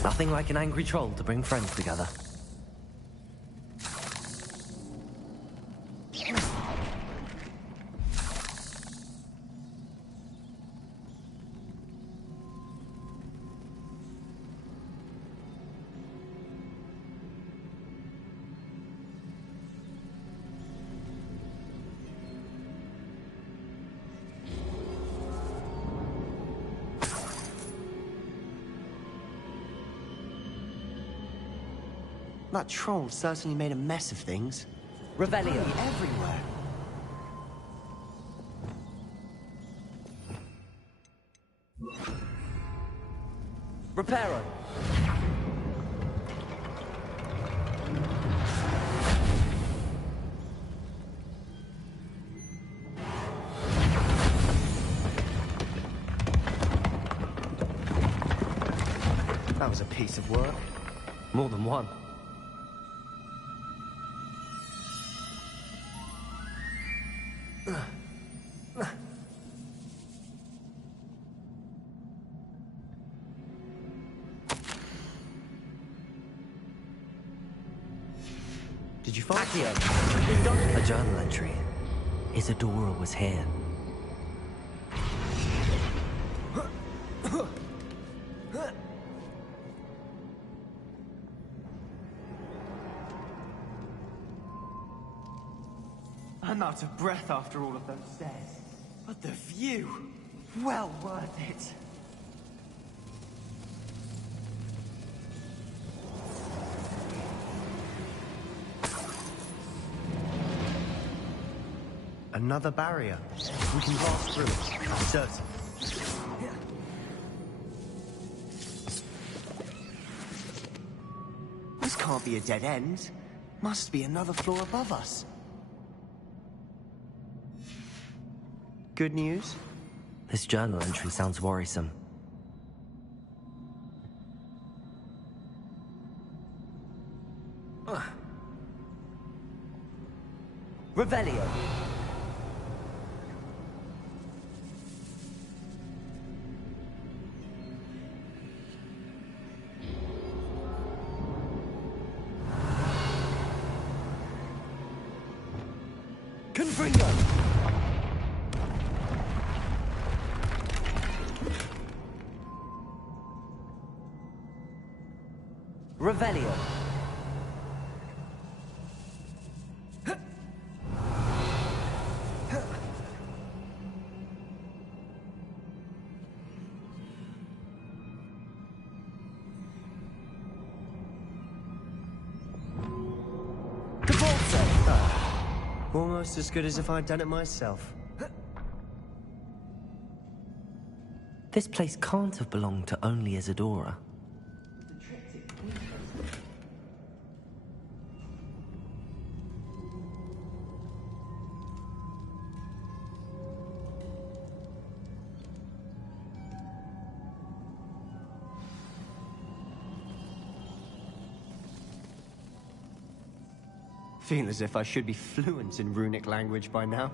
Nothing like an angry troll to bring friends together. That troll certainly made a mess of things. Revelio. Everywhere. Reparo. That was a piece of work. More than one. Did you find a journal entry? Isadora was here. I'm out of breath after all of those stairs. But the view, well worth it. Another barrier. We can pass through it. I'm certain. This can't be a dead end. Must be another floor above us. Good news? This journal entry sounds worrisome. Revelio. Confringo. Revelio. Almost as good as if I'd done it myself. This place can't have belonged to only Isadora. Feel as if I should be fluent in runic language by now.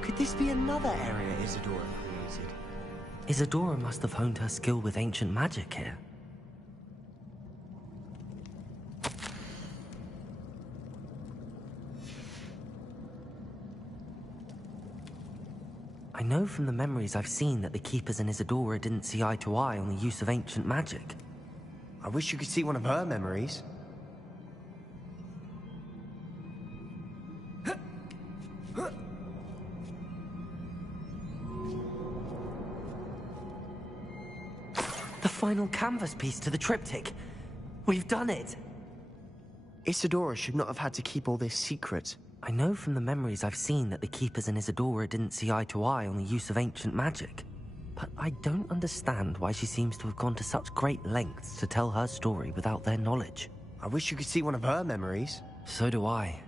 Could this be another area Isadora created? Isadora must have honed her skill with ancient magic here. I know from the memories I've seen that the Keepers and Isadora didn't see eye to eye on the use of ancient magic. I wish you could see one of her memories. The final canvas piece to the triptych. We've done it! Isadora should not have had to keep all this secret. I know from the memories I've seen that the Keepers and Isadora didn't see eye to eye on the use of ancient magic. But I don't understand why she seems to have gone to such great lengths to tell her story without their knowledge. I wish you could see one of her memories. So do I.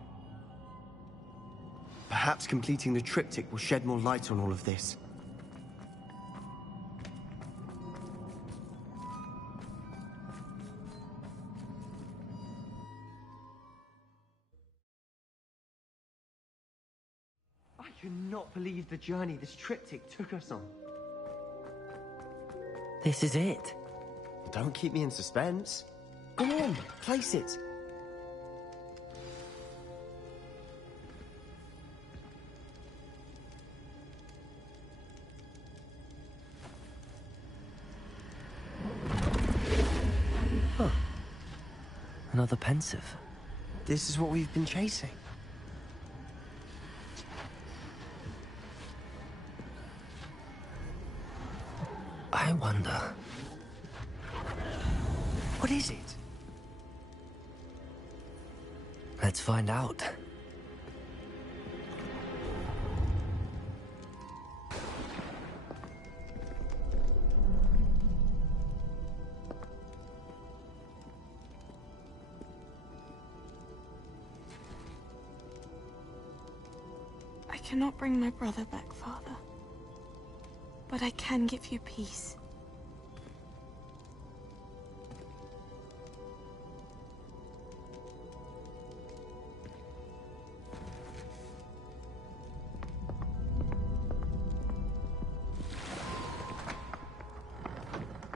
Perhaps completing the triptych will shed more light on all of this. believe the journey this triptych took us on. This is it. Don't keep me in suspense. Come on, place it. Huh. Another pensive. This is what we've been chasing. I wonder... What is it? Let's find out. I cannot bring my brother back, Father. But I can give you peace.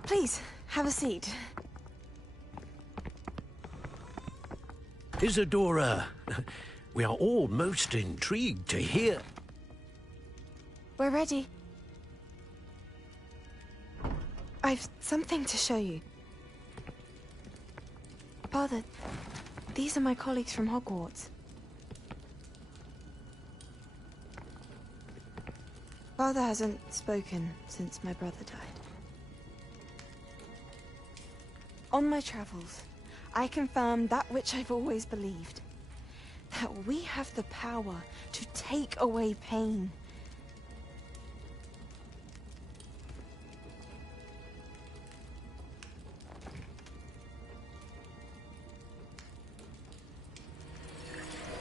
Please, have a seat. Isadora, we are all most intrigued to hear. We're ready. I've something to show you. Father, these are my colleagues from Hogwarts. Father hasn't spoken since my brother died. On my travels, I confirmed that which I've always believed. That we have the power to take away pain.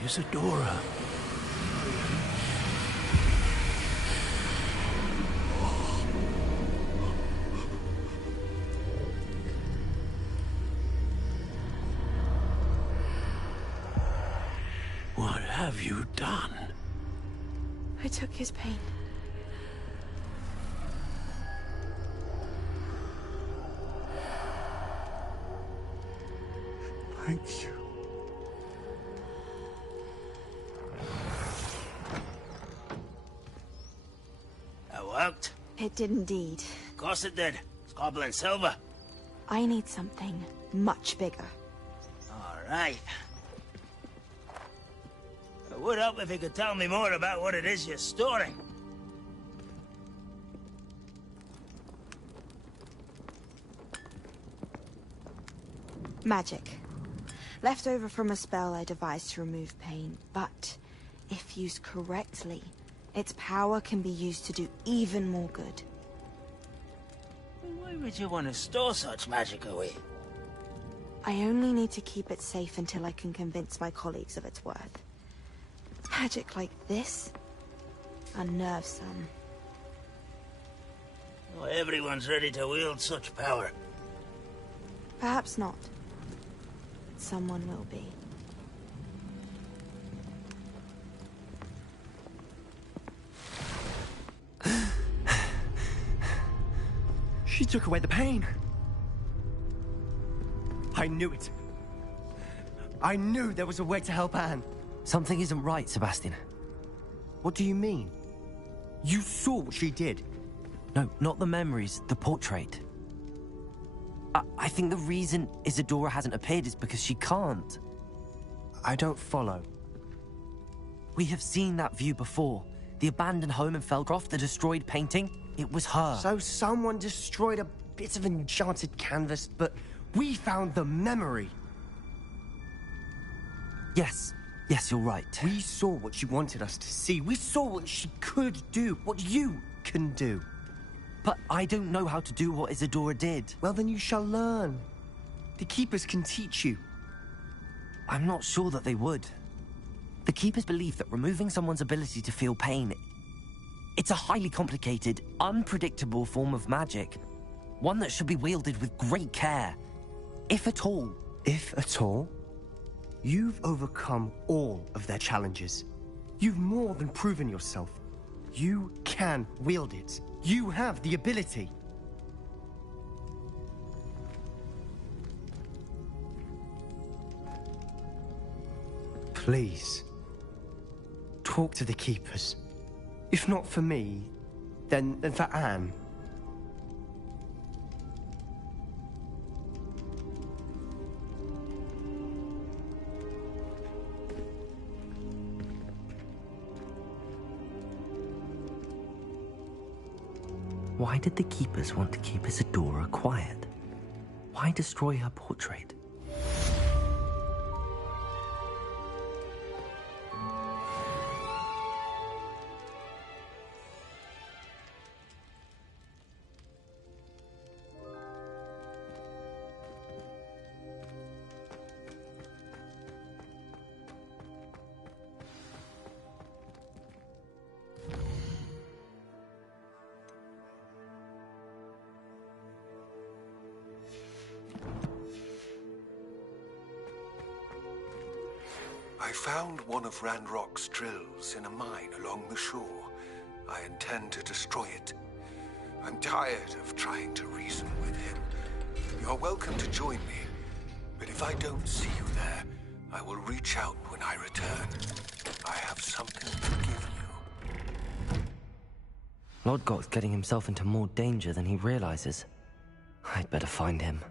Isadora. What have you done? I took his pain. Thank you. That worked? It did indeed. Of course it did. It's goblin silver. I need something much bigger. All right. It would help if you could tell me more about what it is you're storing. Magic. Left over from a spell I devised to remove pain, but if used correctly, its power can be used to do even more good. Why would you want to store such magic away? I only need to keep it safe until I can convince my colleagues of its worth. Magic like this unnerves some. Not everyone's ready to wield such power. Perhaps not. Someone will be. She took away the pain. I knew it. I knew there was a way to help Anne. Something isn't right, Sebastian. What do you mean? You saw what she did. No, not the memories, the portrait. I think the reason Isadora hasn't appeared is because she can't. I don't follow. We have seen that view before. The abandoned home in Felcroft, the destroyed painting, it was her. So someone destroyed a bit of enchanted canvas, but we found the memory. Yes, you're right. We saw what she wanted us to see. We saw what she could do, what you can do. But I don't know how to do what Isadora did. Well, then you shall learn. The Keepers can teach you. I'm not sure that they would. The Keepers believe that removing someone's ability to feel pain, it's a highly complicated, unpredictable form of magic. One that should be wielded with great care. If at all. If at all? You've overcome all of their challenges. You've more than proven yourself. You can wield it. You have the ability. Please, talk to the Keepers. If not for me, then for Anne. Why did the Keepers want to keep Isadora quiet? Why destroy her portrait? I found one of Ranrock's drills in a mine along the shore. I intend to destroy it. I'm tired of trying to reason with him. You're welcome to join me, but if I don't see you there, I will reach out when I return. I have something to give you. Lodgok's getting himself into more danger than he realizes. I'd better find him.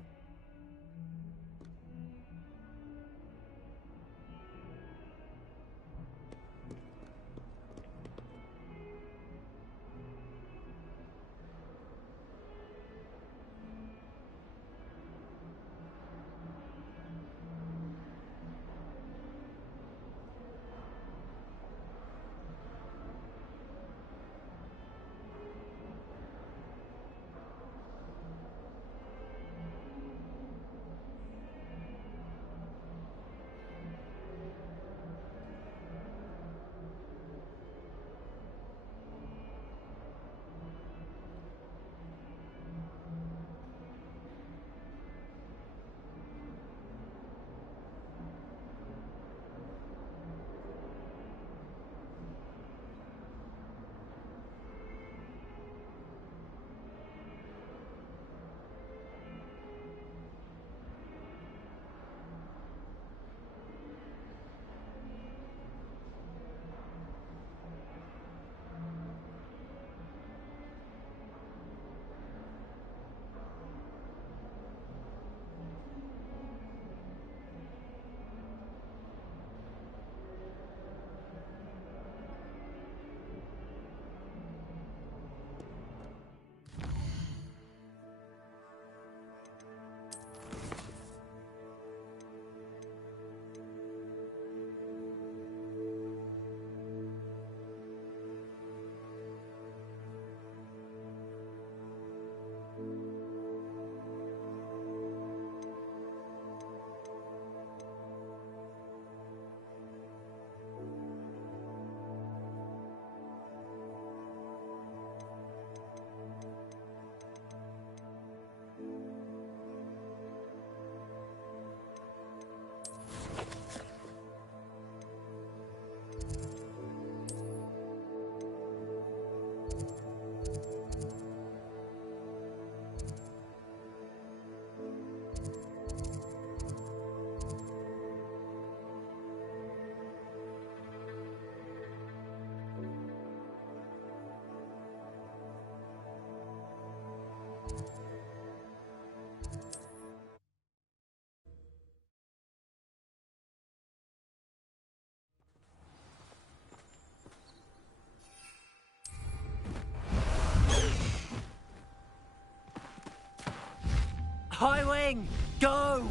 High Wing, go!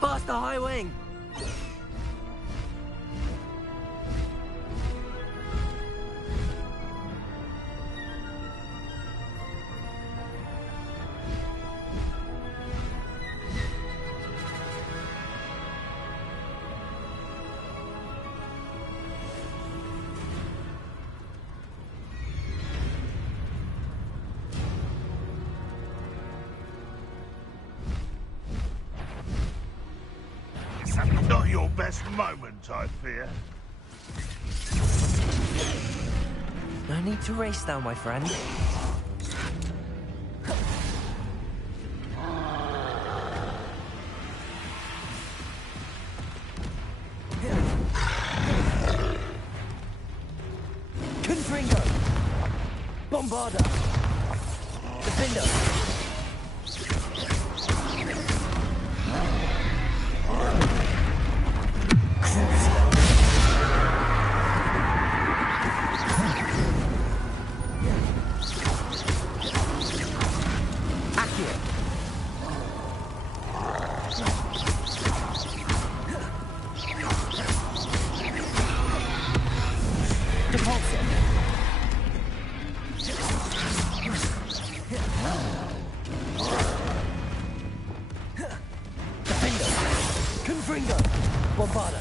Faster, High Wing! best moment, I fear. No need to race now, my friend. Confringo! Bombarda! Defender! Confringo! Bombarda!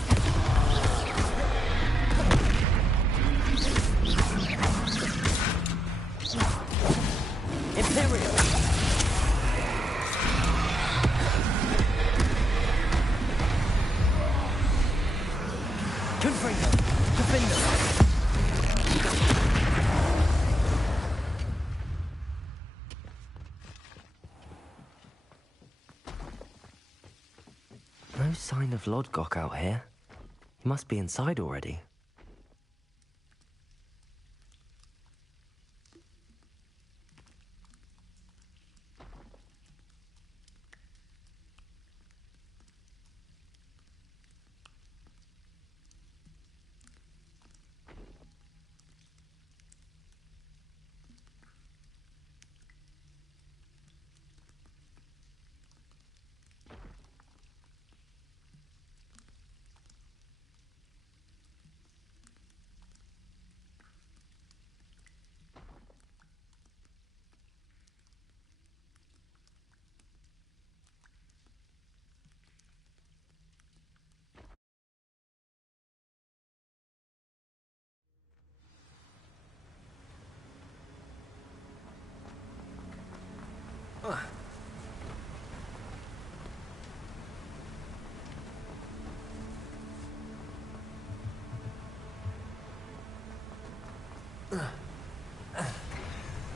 Imperial! Confringo! Defender! No sign of Lodgok out here. He must be inside already.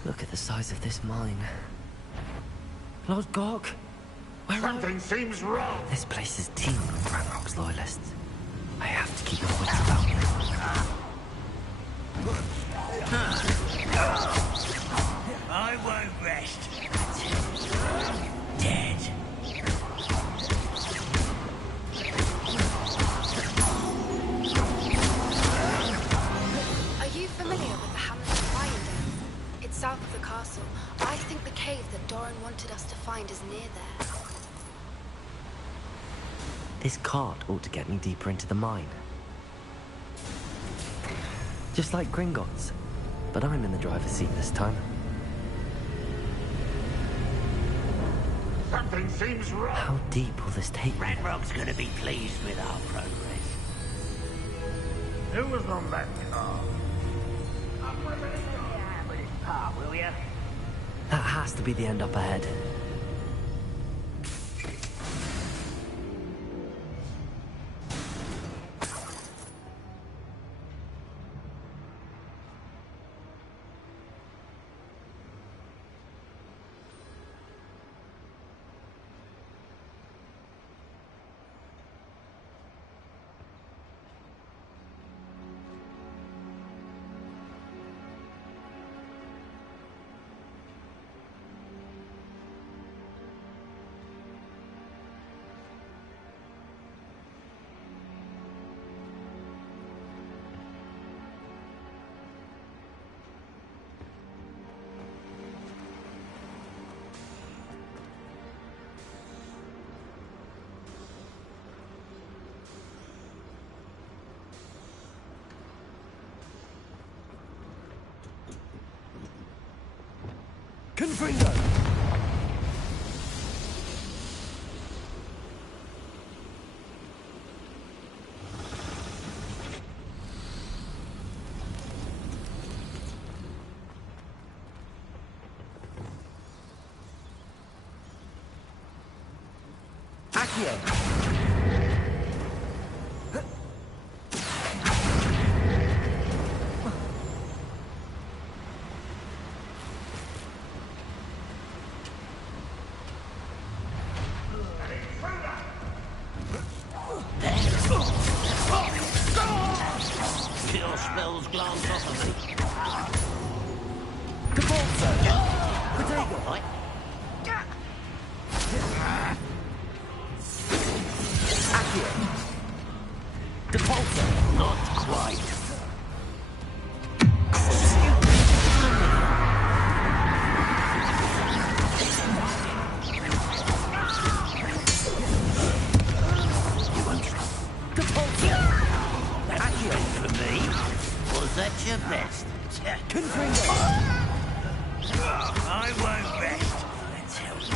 Look at the size of this mine. Lodgok! Something seems wrong. This place is teeming with Ranrock's loyalists. I have to keep my wits about me. I won't rest. Dead. Are you familiar with the hamlet of Wyandale? It's south of the castle. I think the cave that Doran wanted us to find is near there. This cart ought to get me deeper into the mine. Just like Gringotts, but I'm in the driver's seat this time. Something seems wrong. How deep will this take me? Ranrock's gonna be pleased with our progress. Who was on that car? With his pa, will ya? That has to be the end up ahead. Confringo! Accio! Right. Not quite. For me, was that your best? I won't rest. Let's help you.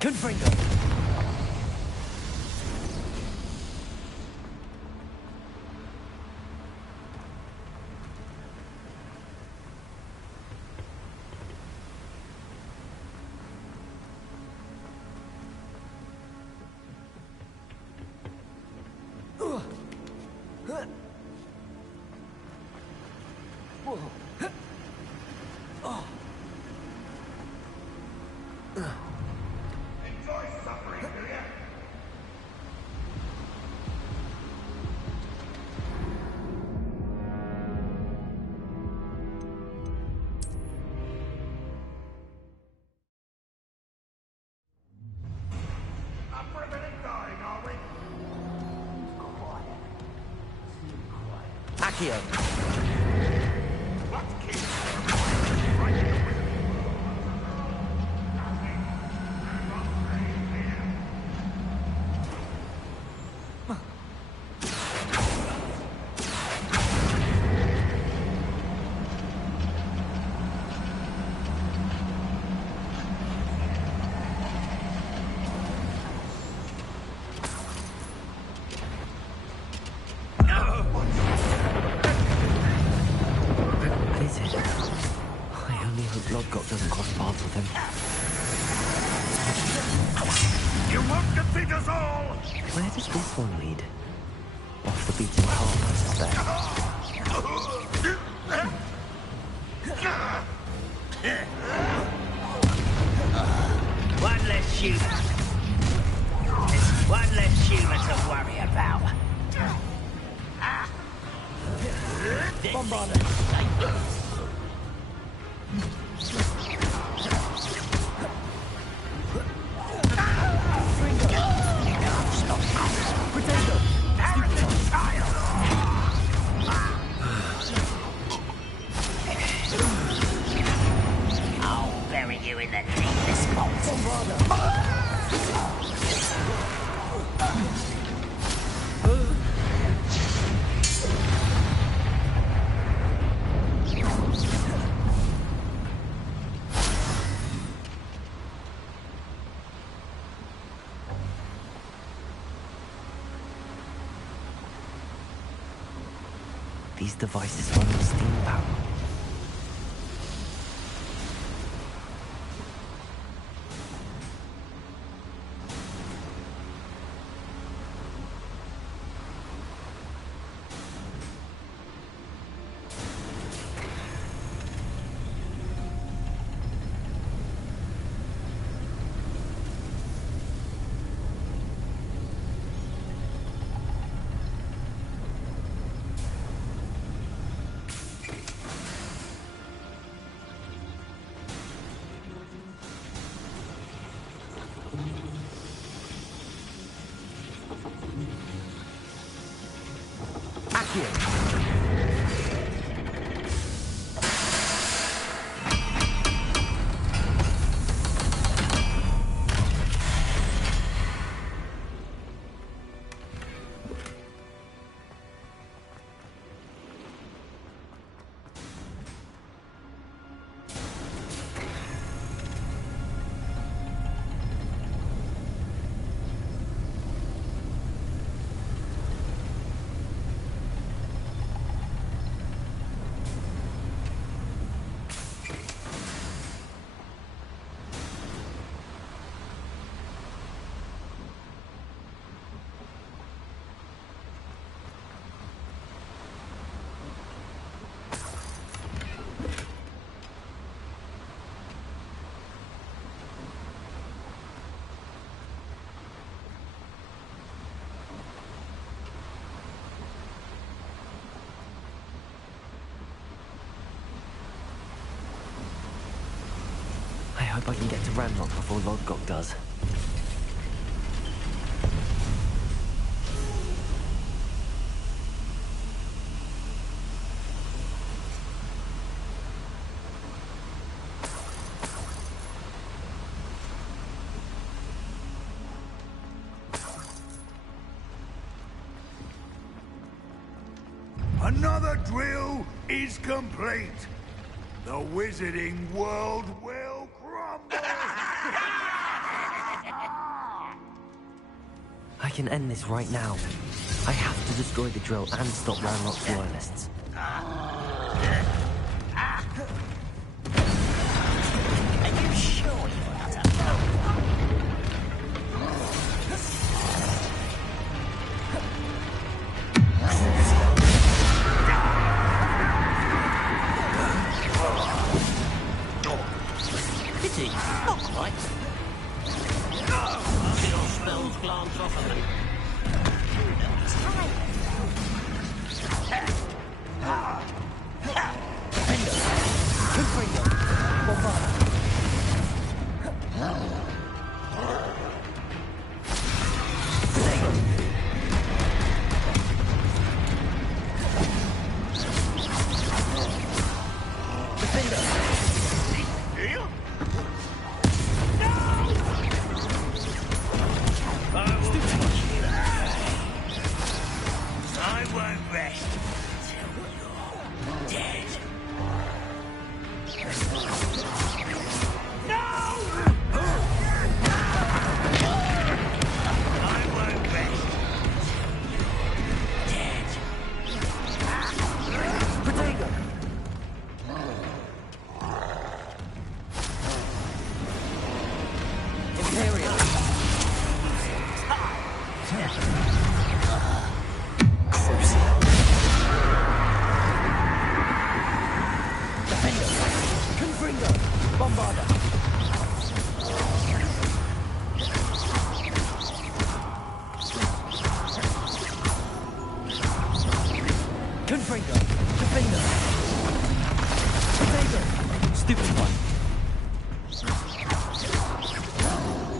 Confringo! Accio. Lodgok doesn't cross paths with him. You won't defeat us all! Where does this one lead? Off the beaten path, I suspect. One less shooter. One less shooter to worry about. Bombarder! I'll bury you in the deepest spot. These devices run on steam power. hope I can get to Ranrock before Lodgok does. Another drill is complete. The wizarding world will crumble! I can end this right now. I have to destroy the drill and stop Ranrock's loyalists. Are you sure you're not a fool? Pity, not quite. Your spells glance off of me. I won't rest till you're dead. No! I won't rest till you're dead. Potato! Imperial! Bombarda! Confringo! Defender! Potato! Stupid one!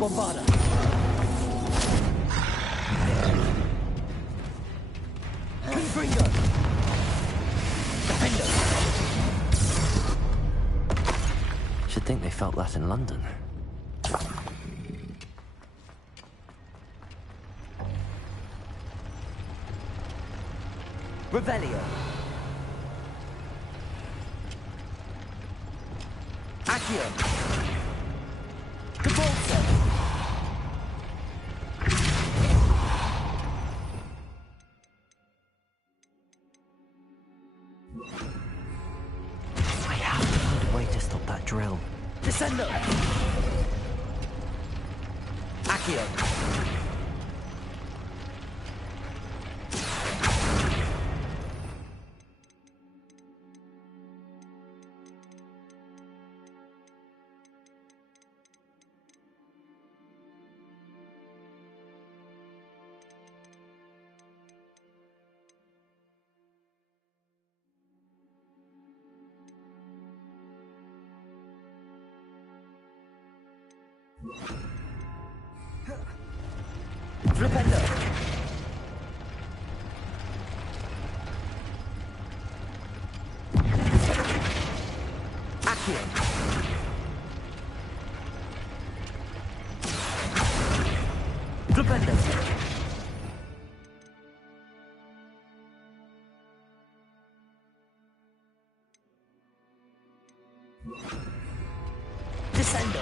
Bombarda! Confringo! Defender! Should think they felt that in London. Revelio. Accio. Cabolso. I have to find a way to stop that drill. Descendo. Accio. Flipendo. Accio. Flipendo. Descendo.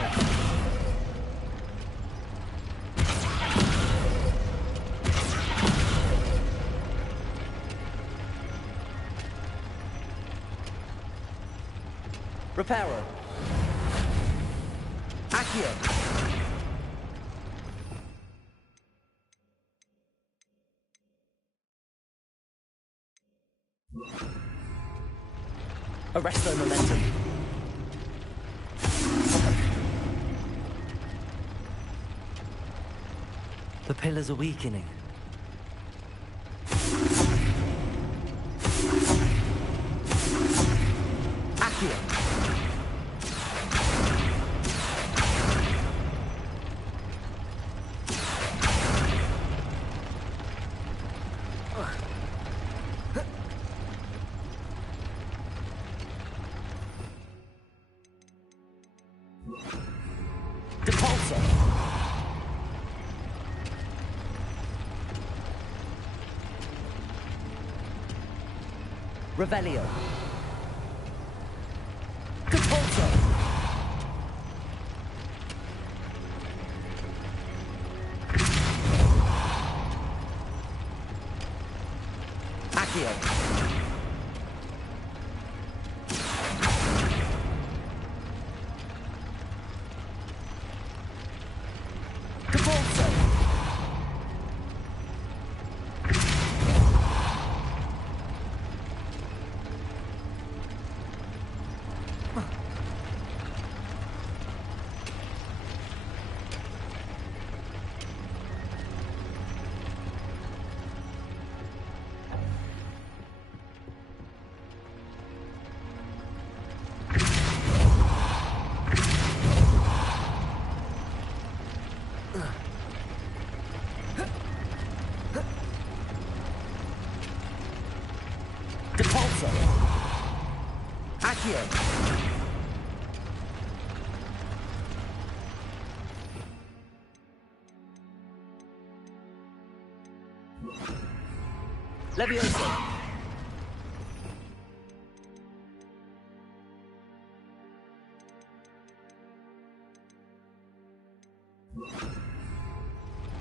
Reparo. Accio. Arresto momentum. The pillars are weakening. Accio. Revelio. Depulso. Accio. Levioso.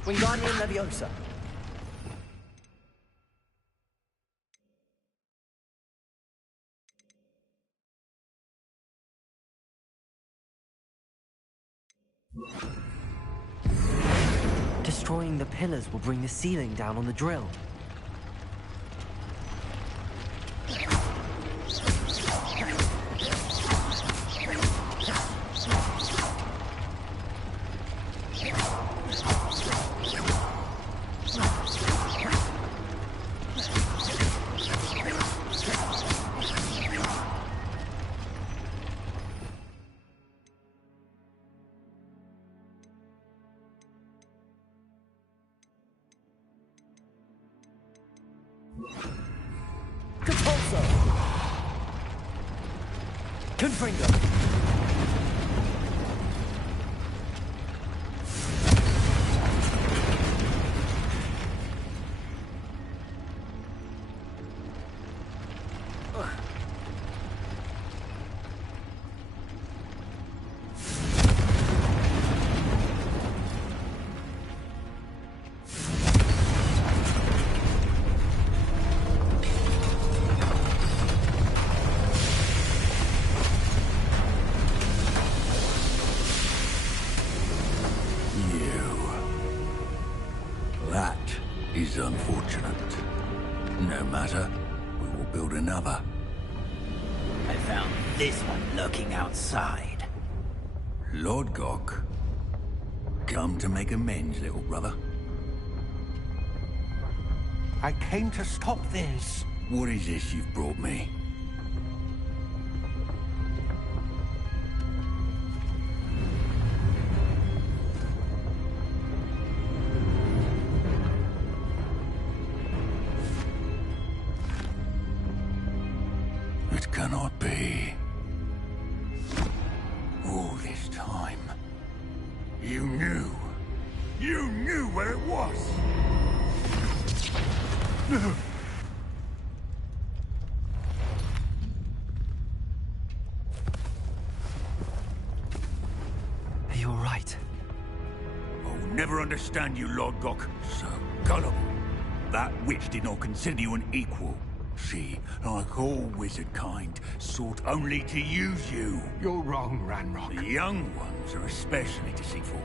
Wingardium Leviosa. Destroying the pillars will bring the ceiling down on the drill. Unfortunate. No matter, we will build another. I found this one lurking outside. Lord Gok, come to make amends, little brother. I came to stop this. What is this you've brought me? It cannot be. All this time, you knew. You knew what it was. Are you all right? I'll never understand you, Lord Gok. So gullible. That witch did not consider you an equal. She, like all wizard kind, sought only to use you. You're wrong, Ranrock. The young ones are especially deceitful.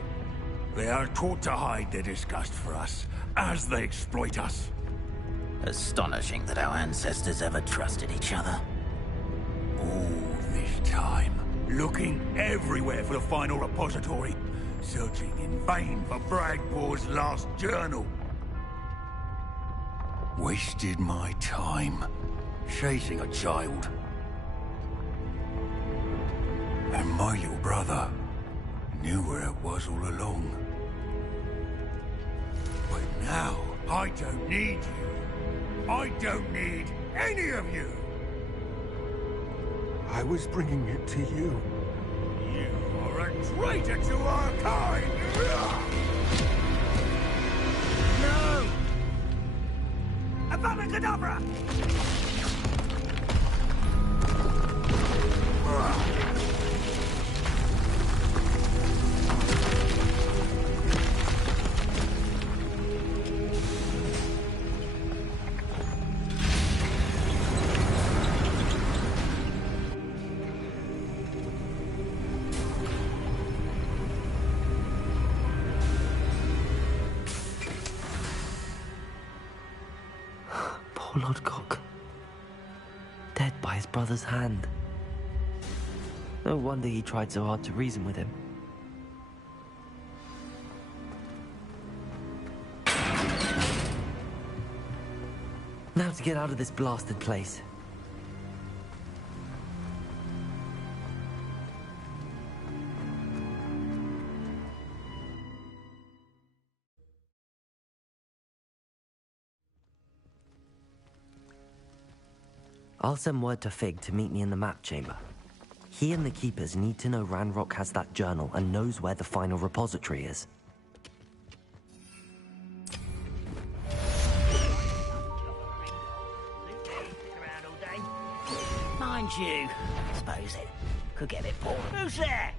They are taught to hide their disgust for us, as they exploit us. Astonishing that our ancestors ever trusted each other. All this time, looking everywhere for the final repository, searching in vain for Bragbor's last journal. Wasted my time, chasing a child. And my little brother knew where it was all along. But now, I don't need you. I don't need any of you. I was bringing it to you. You are a traitor to our kind! No! Avada Kedavra! Poor Lodgok. Dead by his brother's hand. No wonder he tried so hard to reason with him. Now to get out of this blasted place. I'll send word to Fig to meet me in the map chamber. He and the Keepers need to know Ranrock has that journal and knows where the final repository is. Mind you, I suppose it could get a bit boring. Who's there?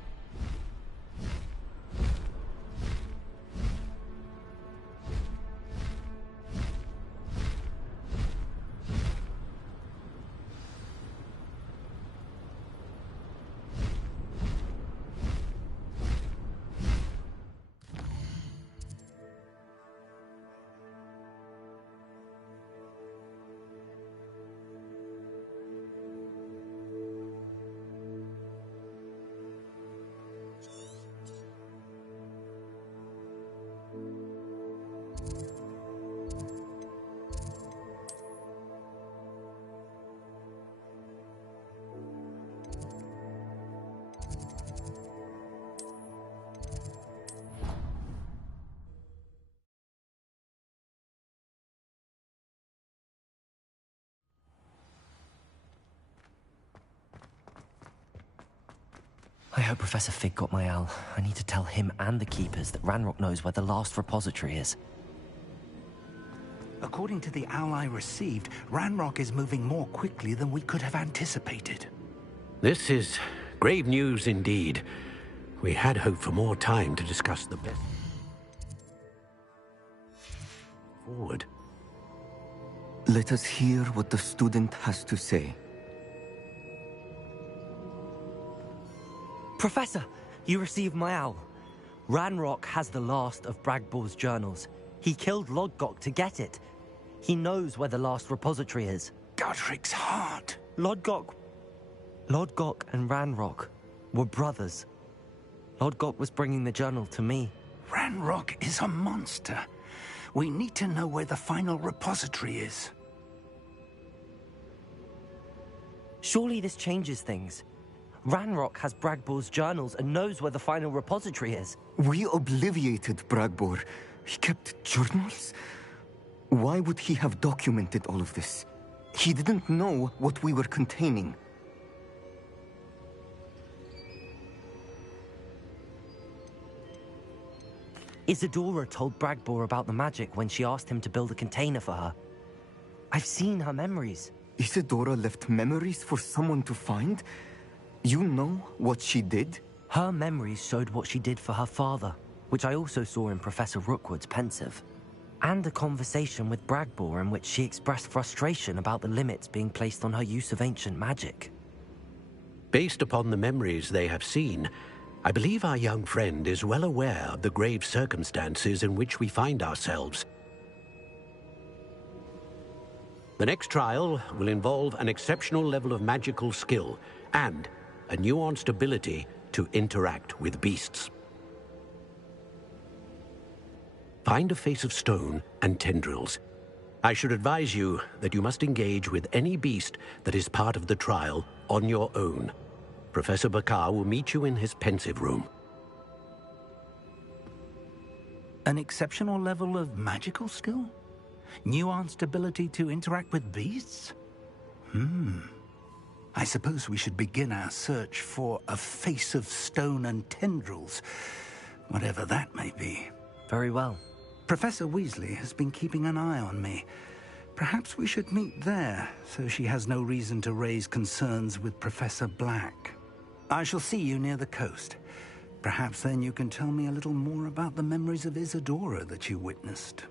I hope Professor Fig got my owl. I need to tell him and the Keepers that Ranrock knows where the last repository is. According to the owl I received, Ranrock is moving more quickly than we could have anticipated. This is grave news indeed. We had hoped for more time to discuss the best forward. Let us hear what the student has to say. Professor, you received my owl. Ranrock has the last of Bragbor's journals. He killed Lodgok to get it. He knows where the last repository is. Godric's heart. Lodgok and Ranrock were brothers. Lodgok was bringing the journal to me. Ranrock is a monster. We need to know where the final repository is. Surely this changes things. Ranrock has Bragbor's journals and knows where the final repository is. We obliviated Bragbor. He kept journals? Why would he have documented all of this? He didn't know what we were containing. Isadora told Bragbor about the magic when she asked him to build a container for her. I've seen her memories. Isadora left memories for someone to find? You know what she did? Her memories showed what she did for her father, which I also saw in Professor Rookwood's pensive. And a conversation with Bragbor in which she expressed frustration about the limits being placed on her use of ancient magic. Based upon the memories they have seen, I believe our young friend is well aware of the grave circumstances in which we find ourselves. The next trial will involve an exceptional level of magical skill and a nuanced ability to interact with beasts. Find a face of stone and tendrils. I should advise you that you must engage with any beast that is part of the trial on your own. Professor Bakar will meet you in his pensive room. An exceptional level of magical skill? Nuanced ability to interact with beasts? I suppose we should begin our search for a face of stone and tendrils, whatever that may be. Very well. Professor Weasley has been keeping an eye on me. Perhaps we should meet there, so she has no reason to raise concerns with Professor Black. I shall see you near the coast. Perhaps then you can tell me a little more about the memories of Isadora that you witnessed.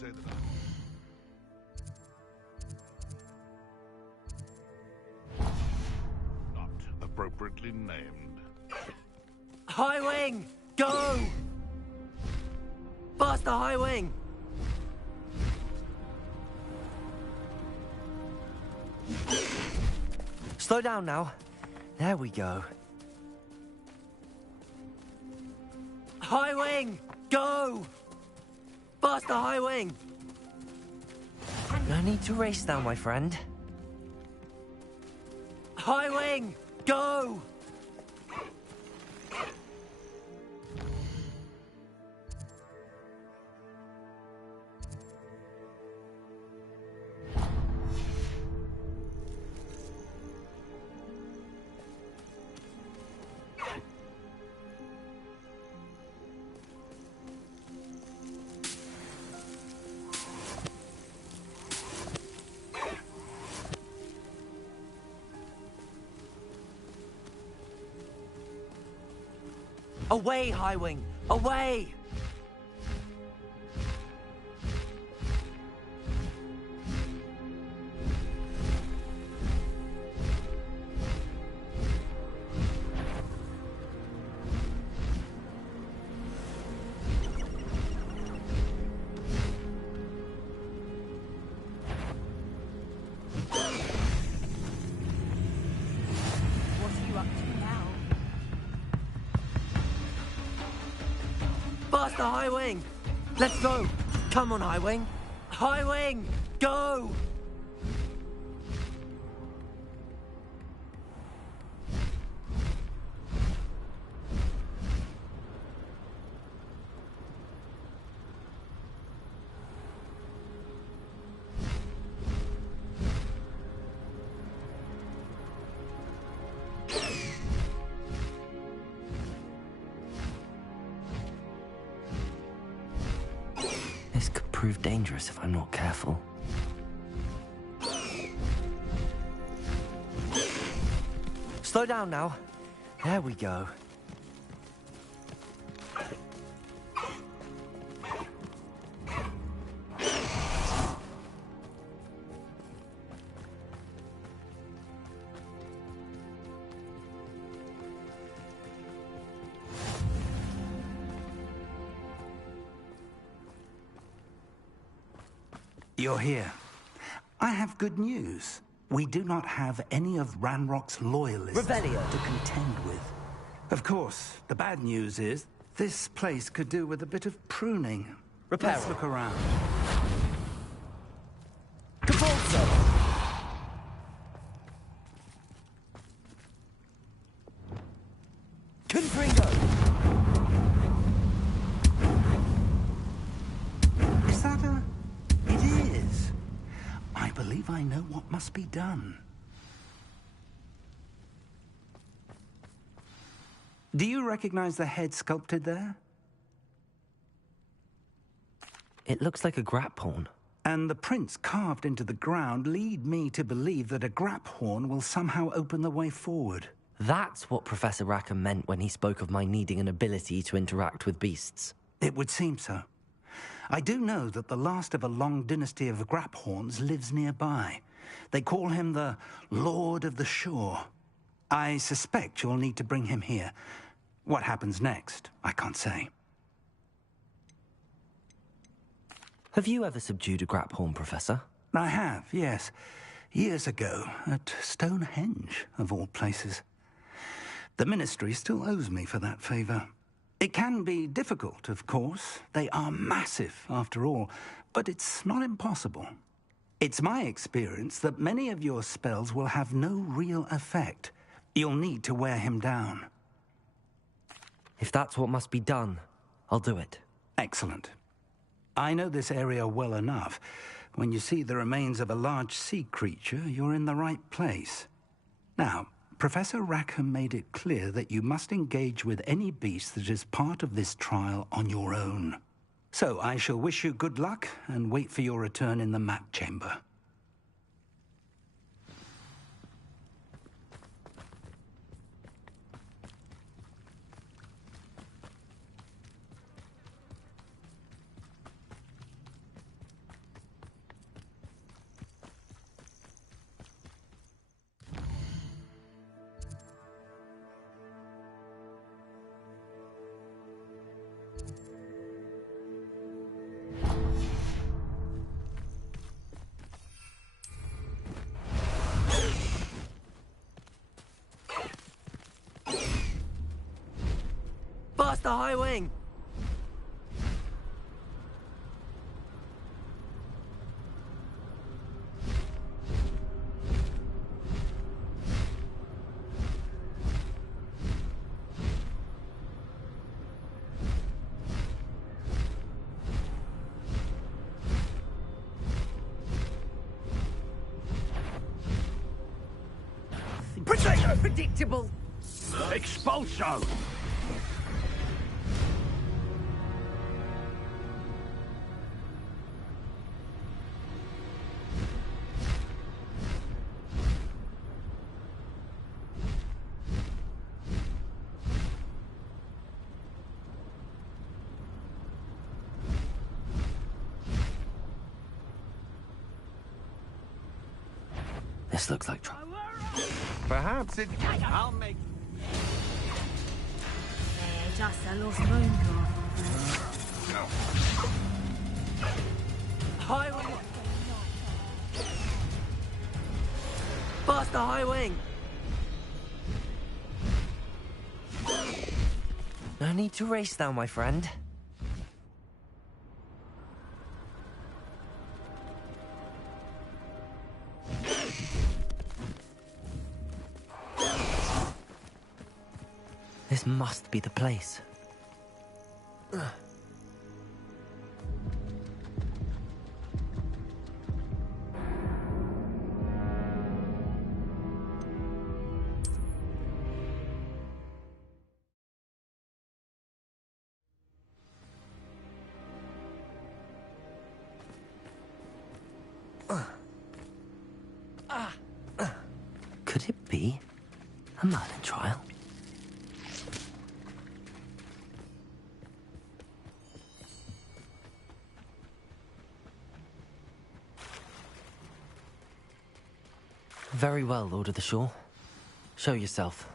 say that I'm not appropriately named. High Wing! Go! Faster, High Wing! Slow down now. There we go. High Wing! Go! Faster, High Wing! No need to race now, my friend. High Wing! Go! Away, High Wing! Away! What are you up to now? Faster, High Wing! Let's go! Come on, High Wing! High Wing! Go! This could prove dangerous if I'm not careful. Slow down now. There we go. You're here. I have good news. We do not have any of Ranrock's loyalists Revelio to contend with. Of course, the bad news is this place could do with a bit of pruning. Repair. Let's look around. Cavalzo! Confringo! Is that a... It is. I believe I know what must be done. Do you recognize the head sculpted there? It looks like a grap horn. And the prints carved into the ground lead me to believe that a grap horn will somehow open the way forward. That's what Professor Rackham meant when he spoke of my needing an ability to interact with beasts. It would seem so. I do know that the last of a long dynasty of Graphorns lives nearby. They call him the Lord of the Shore. I suspect you'll need to bring him here. What happens next, I can't say. Have you ever subdued a Graphorn, Professor? I have, yes. Years ago, at Stonehenge, of all places. The Ministry still owes me for that favor. It can be difficult, of course. They are massive, after all, but it's not impossible. It's my experience that many of your spells will have no real effect. You'll need to wear him down. If that's what must be done, I'll do it. Excellent. I know this area well enough. When you see the remains of a large sea creature, you're in the right place. Now, Professor Rackham made it clear that you must engage with any beast that is part of this trial on your own. So I shall wish you good luck and wait for your return in the map chamber. the high wing! Predictable. Expulso! This looks like trouble. Perhaps it... I'll make... Just a lost moon High wing! Faster, high wing! No need to race now, my friend. This must be the place. Could it be a Merlin trial? Very well, Lord of the Shore. Show yourself.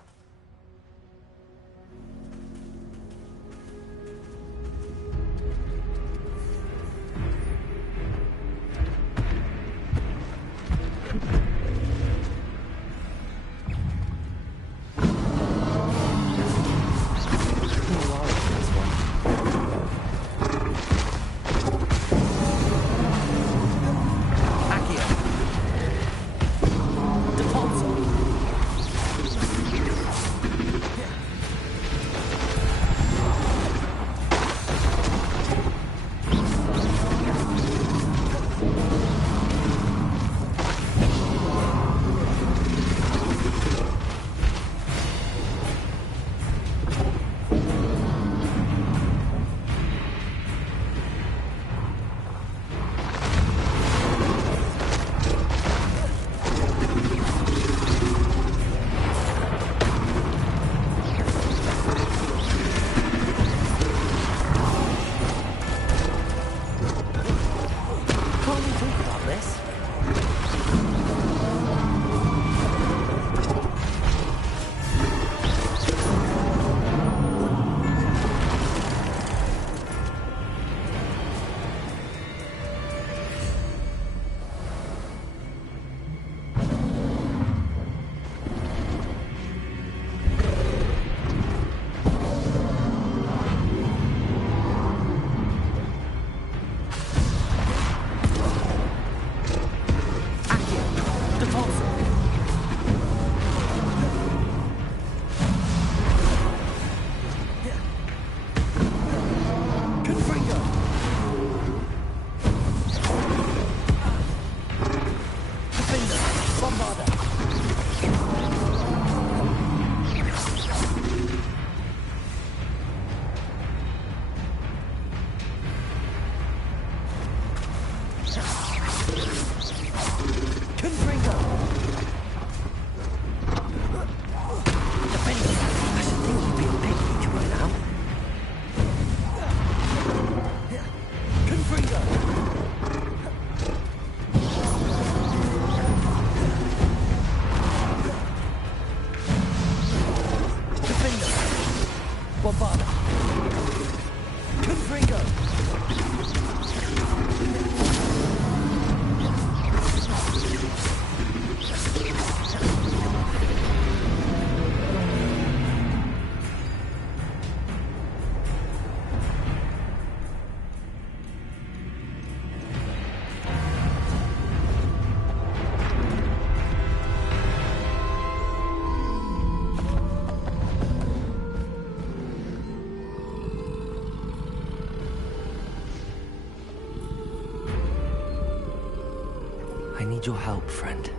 need your help, friend.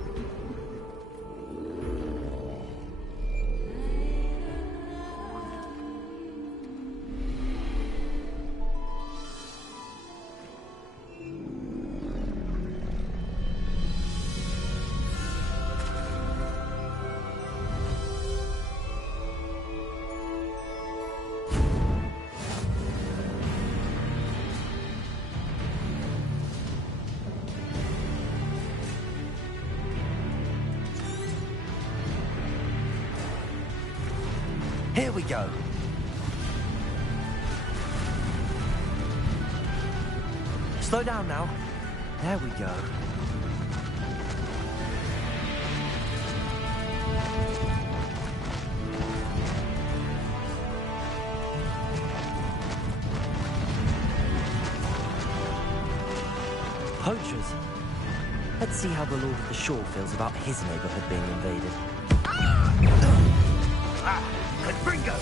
Here we go. Slow down now. There we go. Poachers. Let's see how the Lord of the Shore feels about his neighborhood being invaded. Bingo!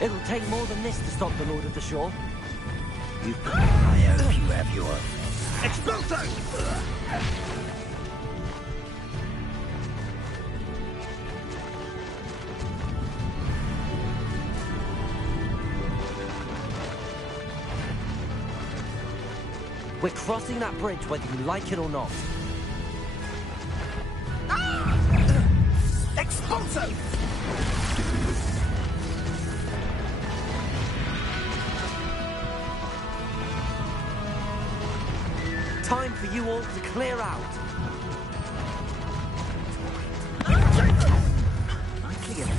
It'll take more than this to stop the Lord of the Shore. I hope you have your... Exploso! We're crossing that bridge whether you like it or not. Expulso! Time for you all to clear out.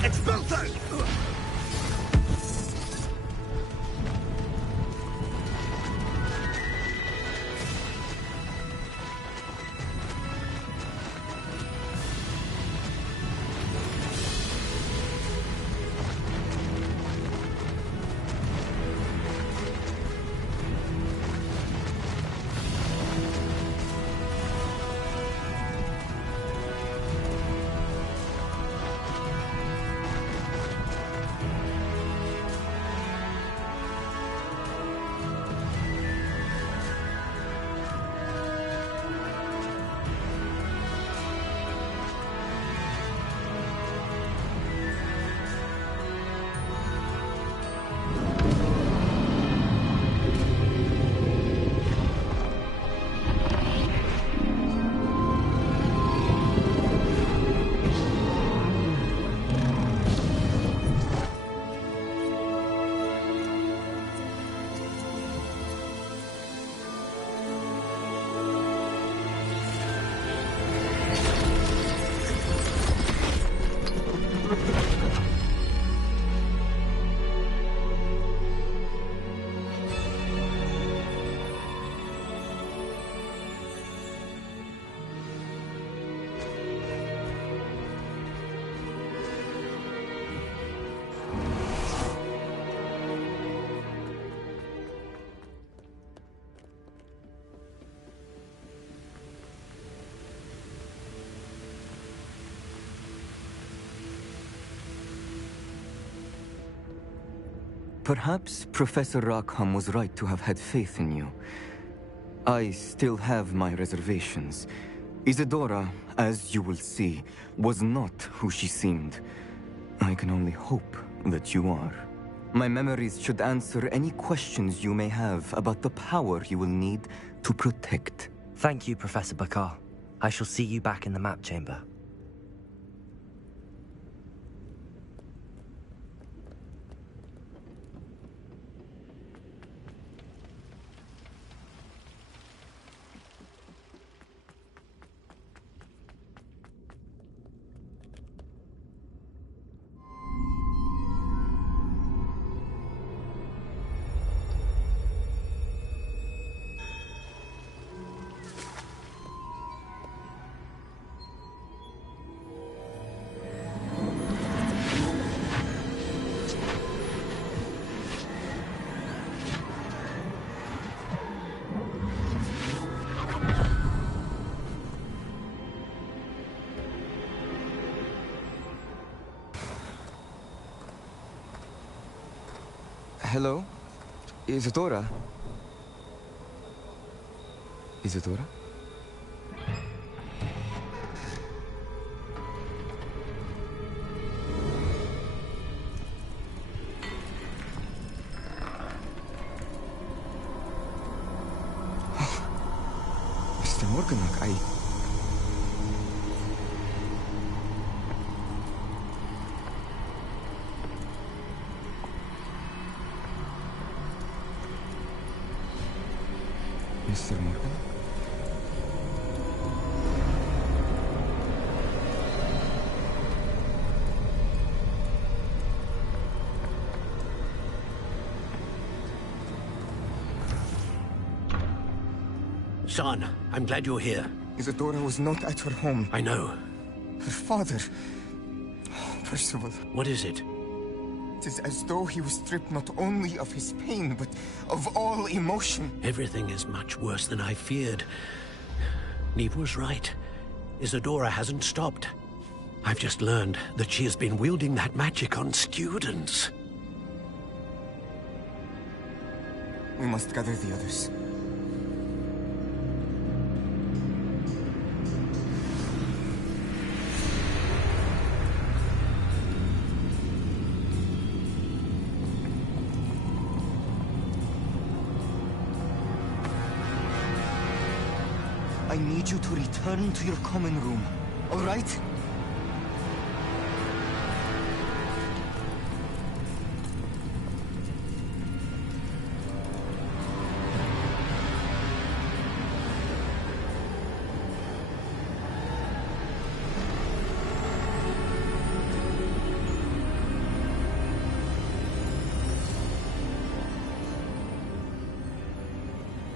Expulso! Perhaps Professor Rackham was right to have had faith in you. I still have my reservations. Isadora, as you will see, was not who she seemed. I can only hope that you are. My memories should answer any questions you may have about the power you will need to protect. Thank you, Professor Bakar. I shall see you back in the map chamber. Hello? Isadora? Isadora? Mr. Morganlock, Mr. Morgan? Son, I'm glad you're here. Isadora was not at her home. I know. Her father... Percival. What is it? It is as though he was stripped not only of his pain, but of all emotion. Everything is much worse than I feared. Neve was right. Isadora hasn't stopped. I've just learned that she has been wielding that magic on students. We must gather the others. I need you to return to your common room, all right?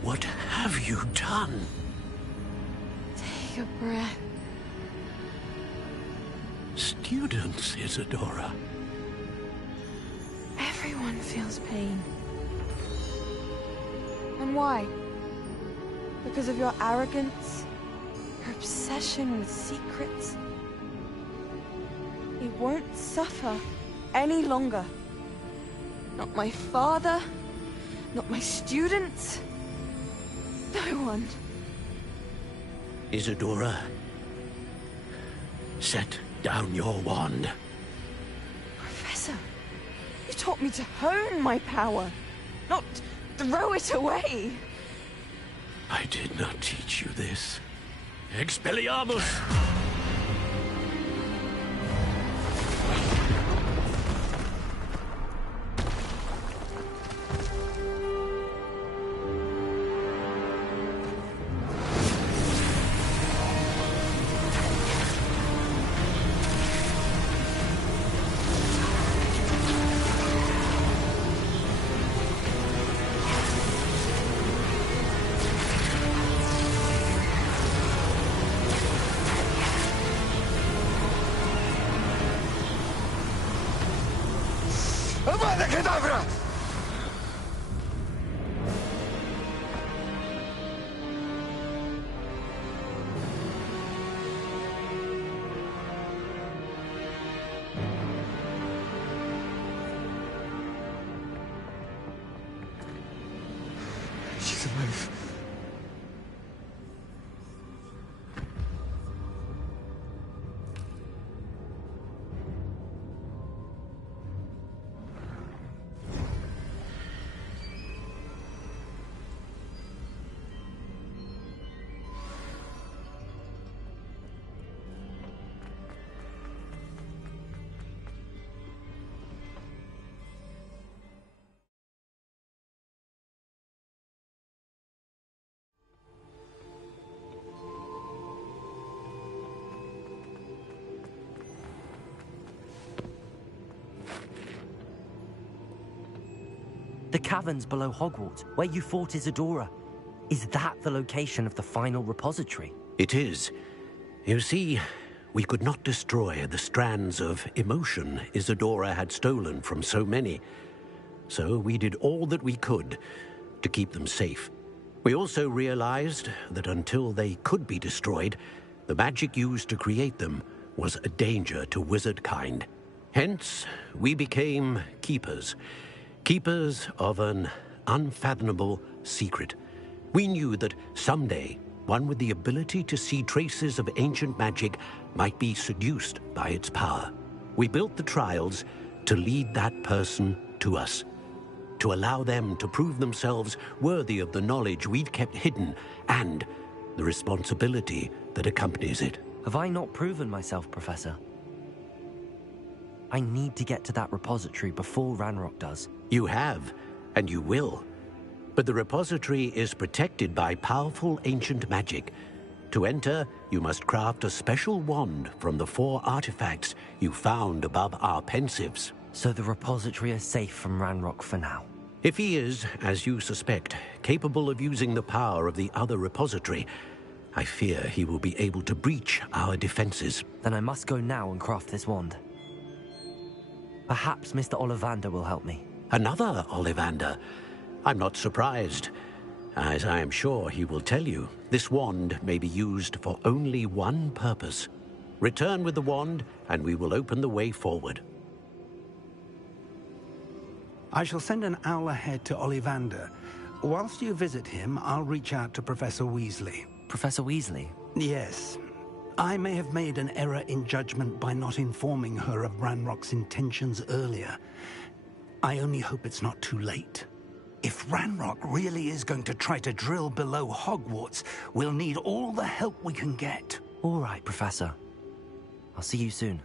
What have you done? Take a breath. Students, Isadora. Everyone feels pain. And why? Because of your arrogance? Your obsession with secrets? He won't suffer any longer. Not my father, not my students, no one. Isadora, set down your wand. Professor, you taught me to hone my power, not throw it away. I did not teach you this. Expelliarmus! Avada Kedavra! She's alive. The caverns below Hogwarts, where you fought Isadora. Is that the location of the final repository? It is. You see, we could not destroy the strands of emotion Isadora had stolen from so many. So we did all that we could to keep them safe. We also realized that until they could be destroyed, the magic used to create them was a danger to wizard kind. Hence, we became keepers, Keepers of an unfathomable secret. We knew that someday, one with the ability to see traces of ancient magic might be seduced by its power. We built the trials to lead that person to us, to allow them to prove themselves worthy of the knowledge we'd kept hidden and the responsibility that accompanies it. Have I not proven myself, Professor? I need to get to that repository before Ranrock does. You have, and you will. But the repository is protected by powerful ancient magic. To enter, you must craft a special wand from the 4 artifacts you found above our pensives. So the repository is safe from Ranrock for now? If he is, as you suspect, capable of using the power of the other repository, I fear he will be able to breach our defenses. Then I must go now and craft this wand. Perhaps Mr. Ollivander will help me. Another Ollivander? I'm not surprised. As I am sure he will tell you, this wand may be used for only one purpose. Return with the wand, and we will open the way forward. I shall send an owl ahead to Ollivander. Whilst you visit him, I'll reach out to Professor Weasley. Professor Weasley? Yes. I may have made an error in judgment by not informing her of Ranrock's intentions earlier. I only hope it's not too late. If Ranrock really is going to try to drill below Hogwarts, we'll need all the help we can get. All right, Professor. I'll see you soon.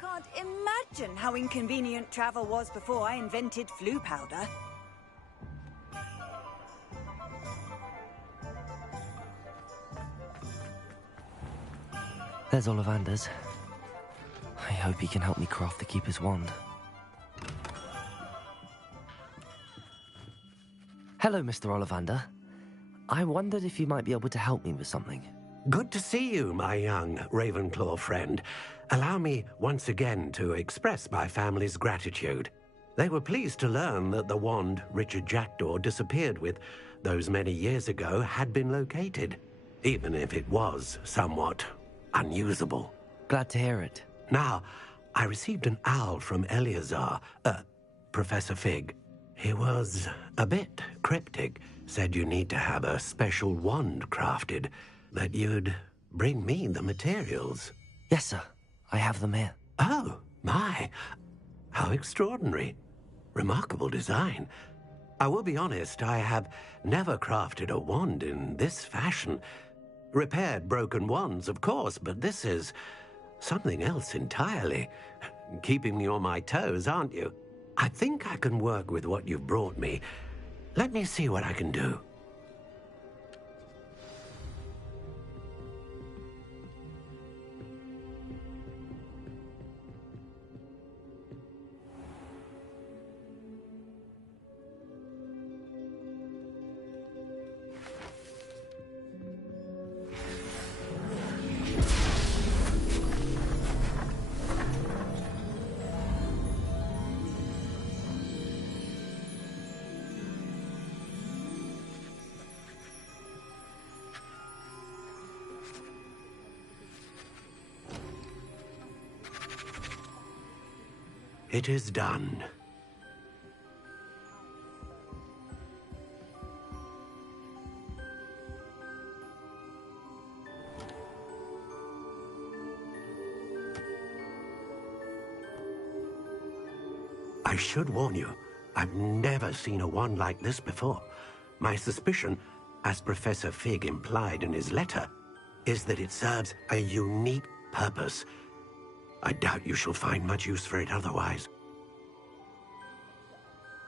Can't imagine how inconvenient travel was before I invented flu powder. There's Ollivander's. I hope he can help me craft the Keeper's wand. Hello, Mr. Ollivander. I wondered if you might be able to help me with something. Good to see you, my young Ravenclaw friend. Allow me once again to express my family's gratitude. They were pleased to learn that the wand Richard Jackdaw disappeared with those many years ago had been located, even if it was somewhat unusable. Glad to hear it. Now, I received an owl from Eleazar, Professor Fig. He was a bit cryptic, said you need to have a special wand crafted, that you'd bring me the materials. Yes, sir. I have them here. Oh, my. How extraordinary. Remarkable design. I will be honest, I have never crafted a wand in this fashion. Repaired broken wands, of course, but this is something else entirely. Keeping me on my toes, aren't you? I think I can work with what you've brought me. Let me see what I can do. It is done. I should warn you, I've never seen a wand like this before. My suspicion, as Professor Fig implied in his letter, is that it serves a unique purpose. I doubt you shall find much use for it otherwise.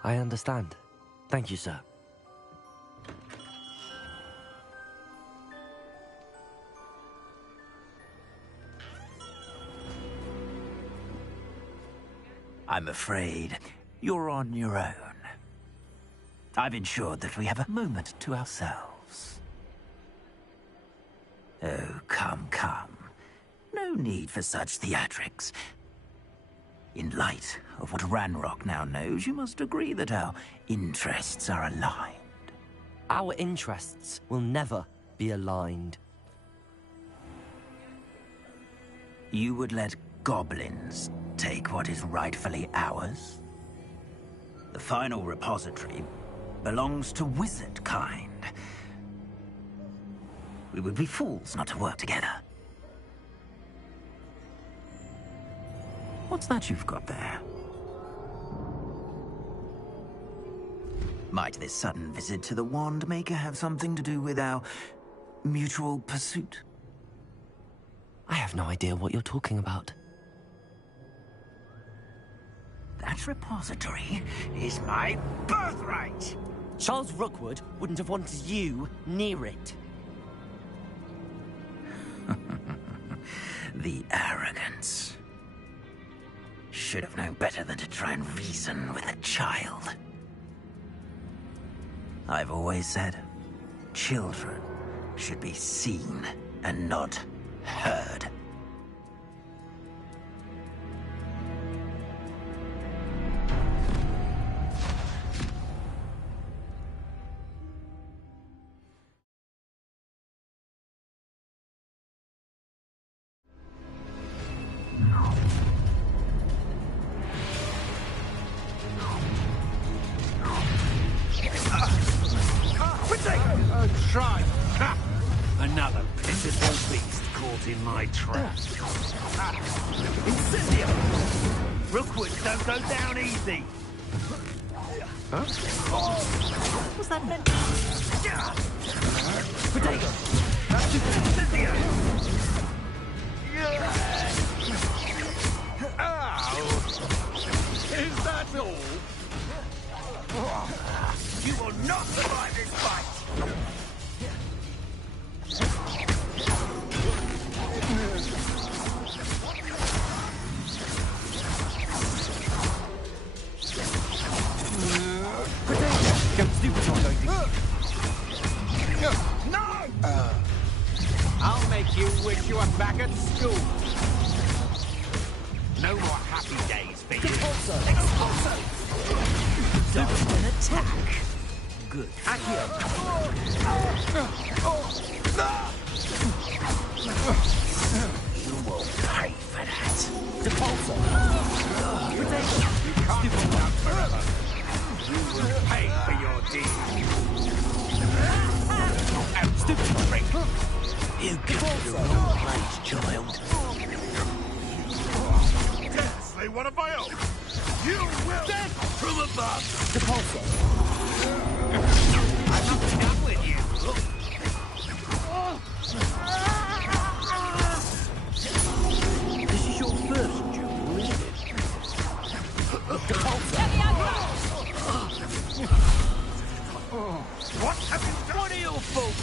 I understand. Thank you, sir. I'm afraid you're on your own. I've ensured that we have a moment to ourselves. Oh, come, come. No need for such theatrics. In light of what Ranrock now knows, you must agree that our interests are aligned. Our interests will never be aligned. You would let goblins take what is rightfully ours? The final repository belongs to wizard kind. We would be fools not to work together. What's that you've got there? Might this sudden visit to the Wand Maker have something to do with our mutual pursuit? I have no idea what you're talking about. That repository is my birthright! Charles Rookwood wouldn't have wanted you near it. The arrogance. Should have known better than to try and reason with a child. I've always said, children should be seen and not heard. Try. Ha! Another pitiful beast caught in my trap. Incendio! Rookwood don't go down easy. Huh? What's that meant? Potato! Incendio! Ow! Is that all? You will not survive this fight! No! I'll make you wish you were back at school. No more happy days for you. Expulso! Dodge an attack. Good. Accio. You will pay for that. Depulso. You can't hold out forever. You will pay for your deed. Stupid trick. You give me your own place, child. Slay one of my own. You will. Death from above. Depulso. I'm not done with you. What have you done? What are your faults?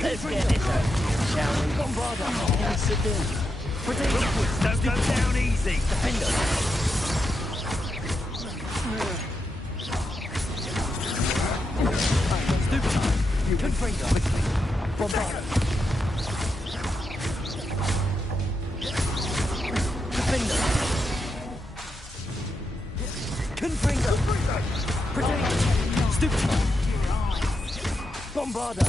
Let's get it done, shall we? Bombarda, sit in. Don't go down easy. Defender. Snoop time. You Confringo. Quickly. Bombarda. Defender. Confringo. Protect. Snoop time. Bombarda.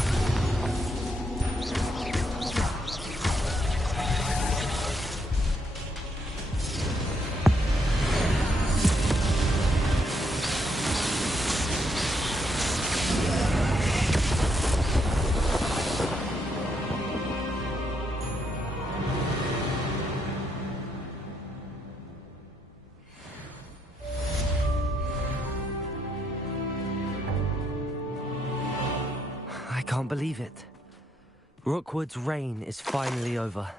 I can't believe it. Rookwood's reign is finally over.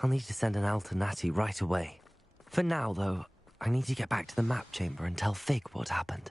I'll need to send an owl to Natty right away. For now, though, I need to get back to the map chamber and tell Fig what happened.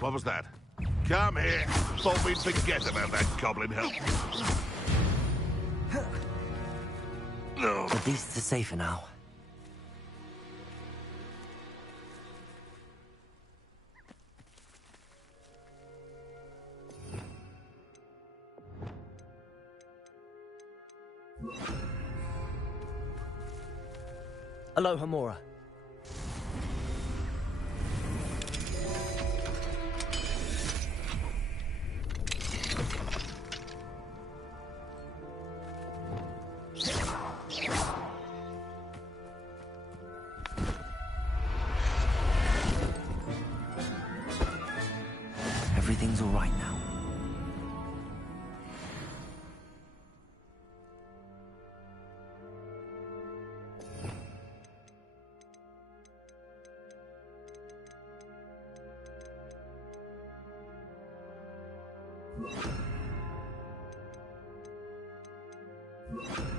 What was that? Come here. Thought we'd forget about that goblin help. No. The beasts are safer now. Aloha, Mora. Everything's all right now. You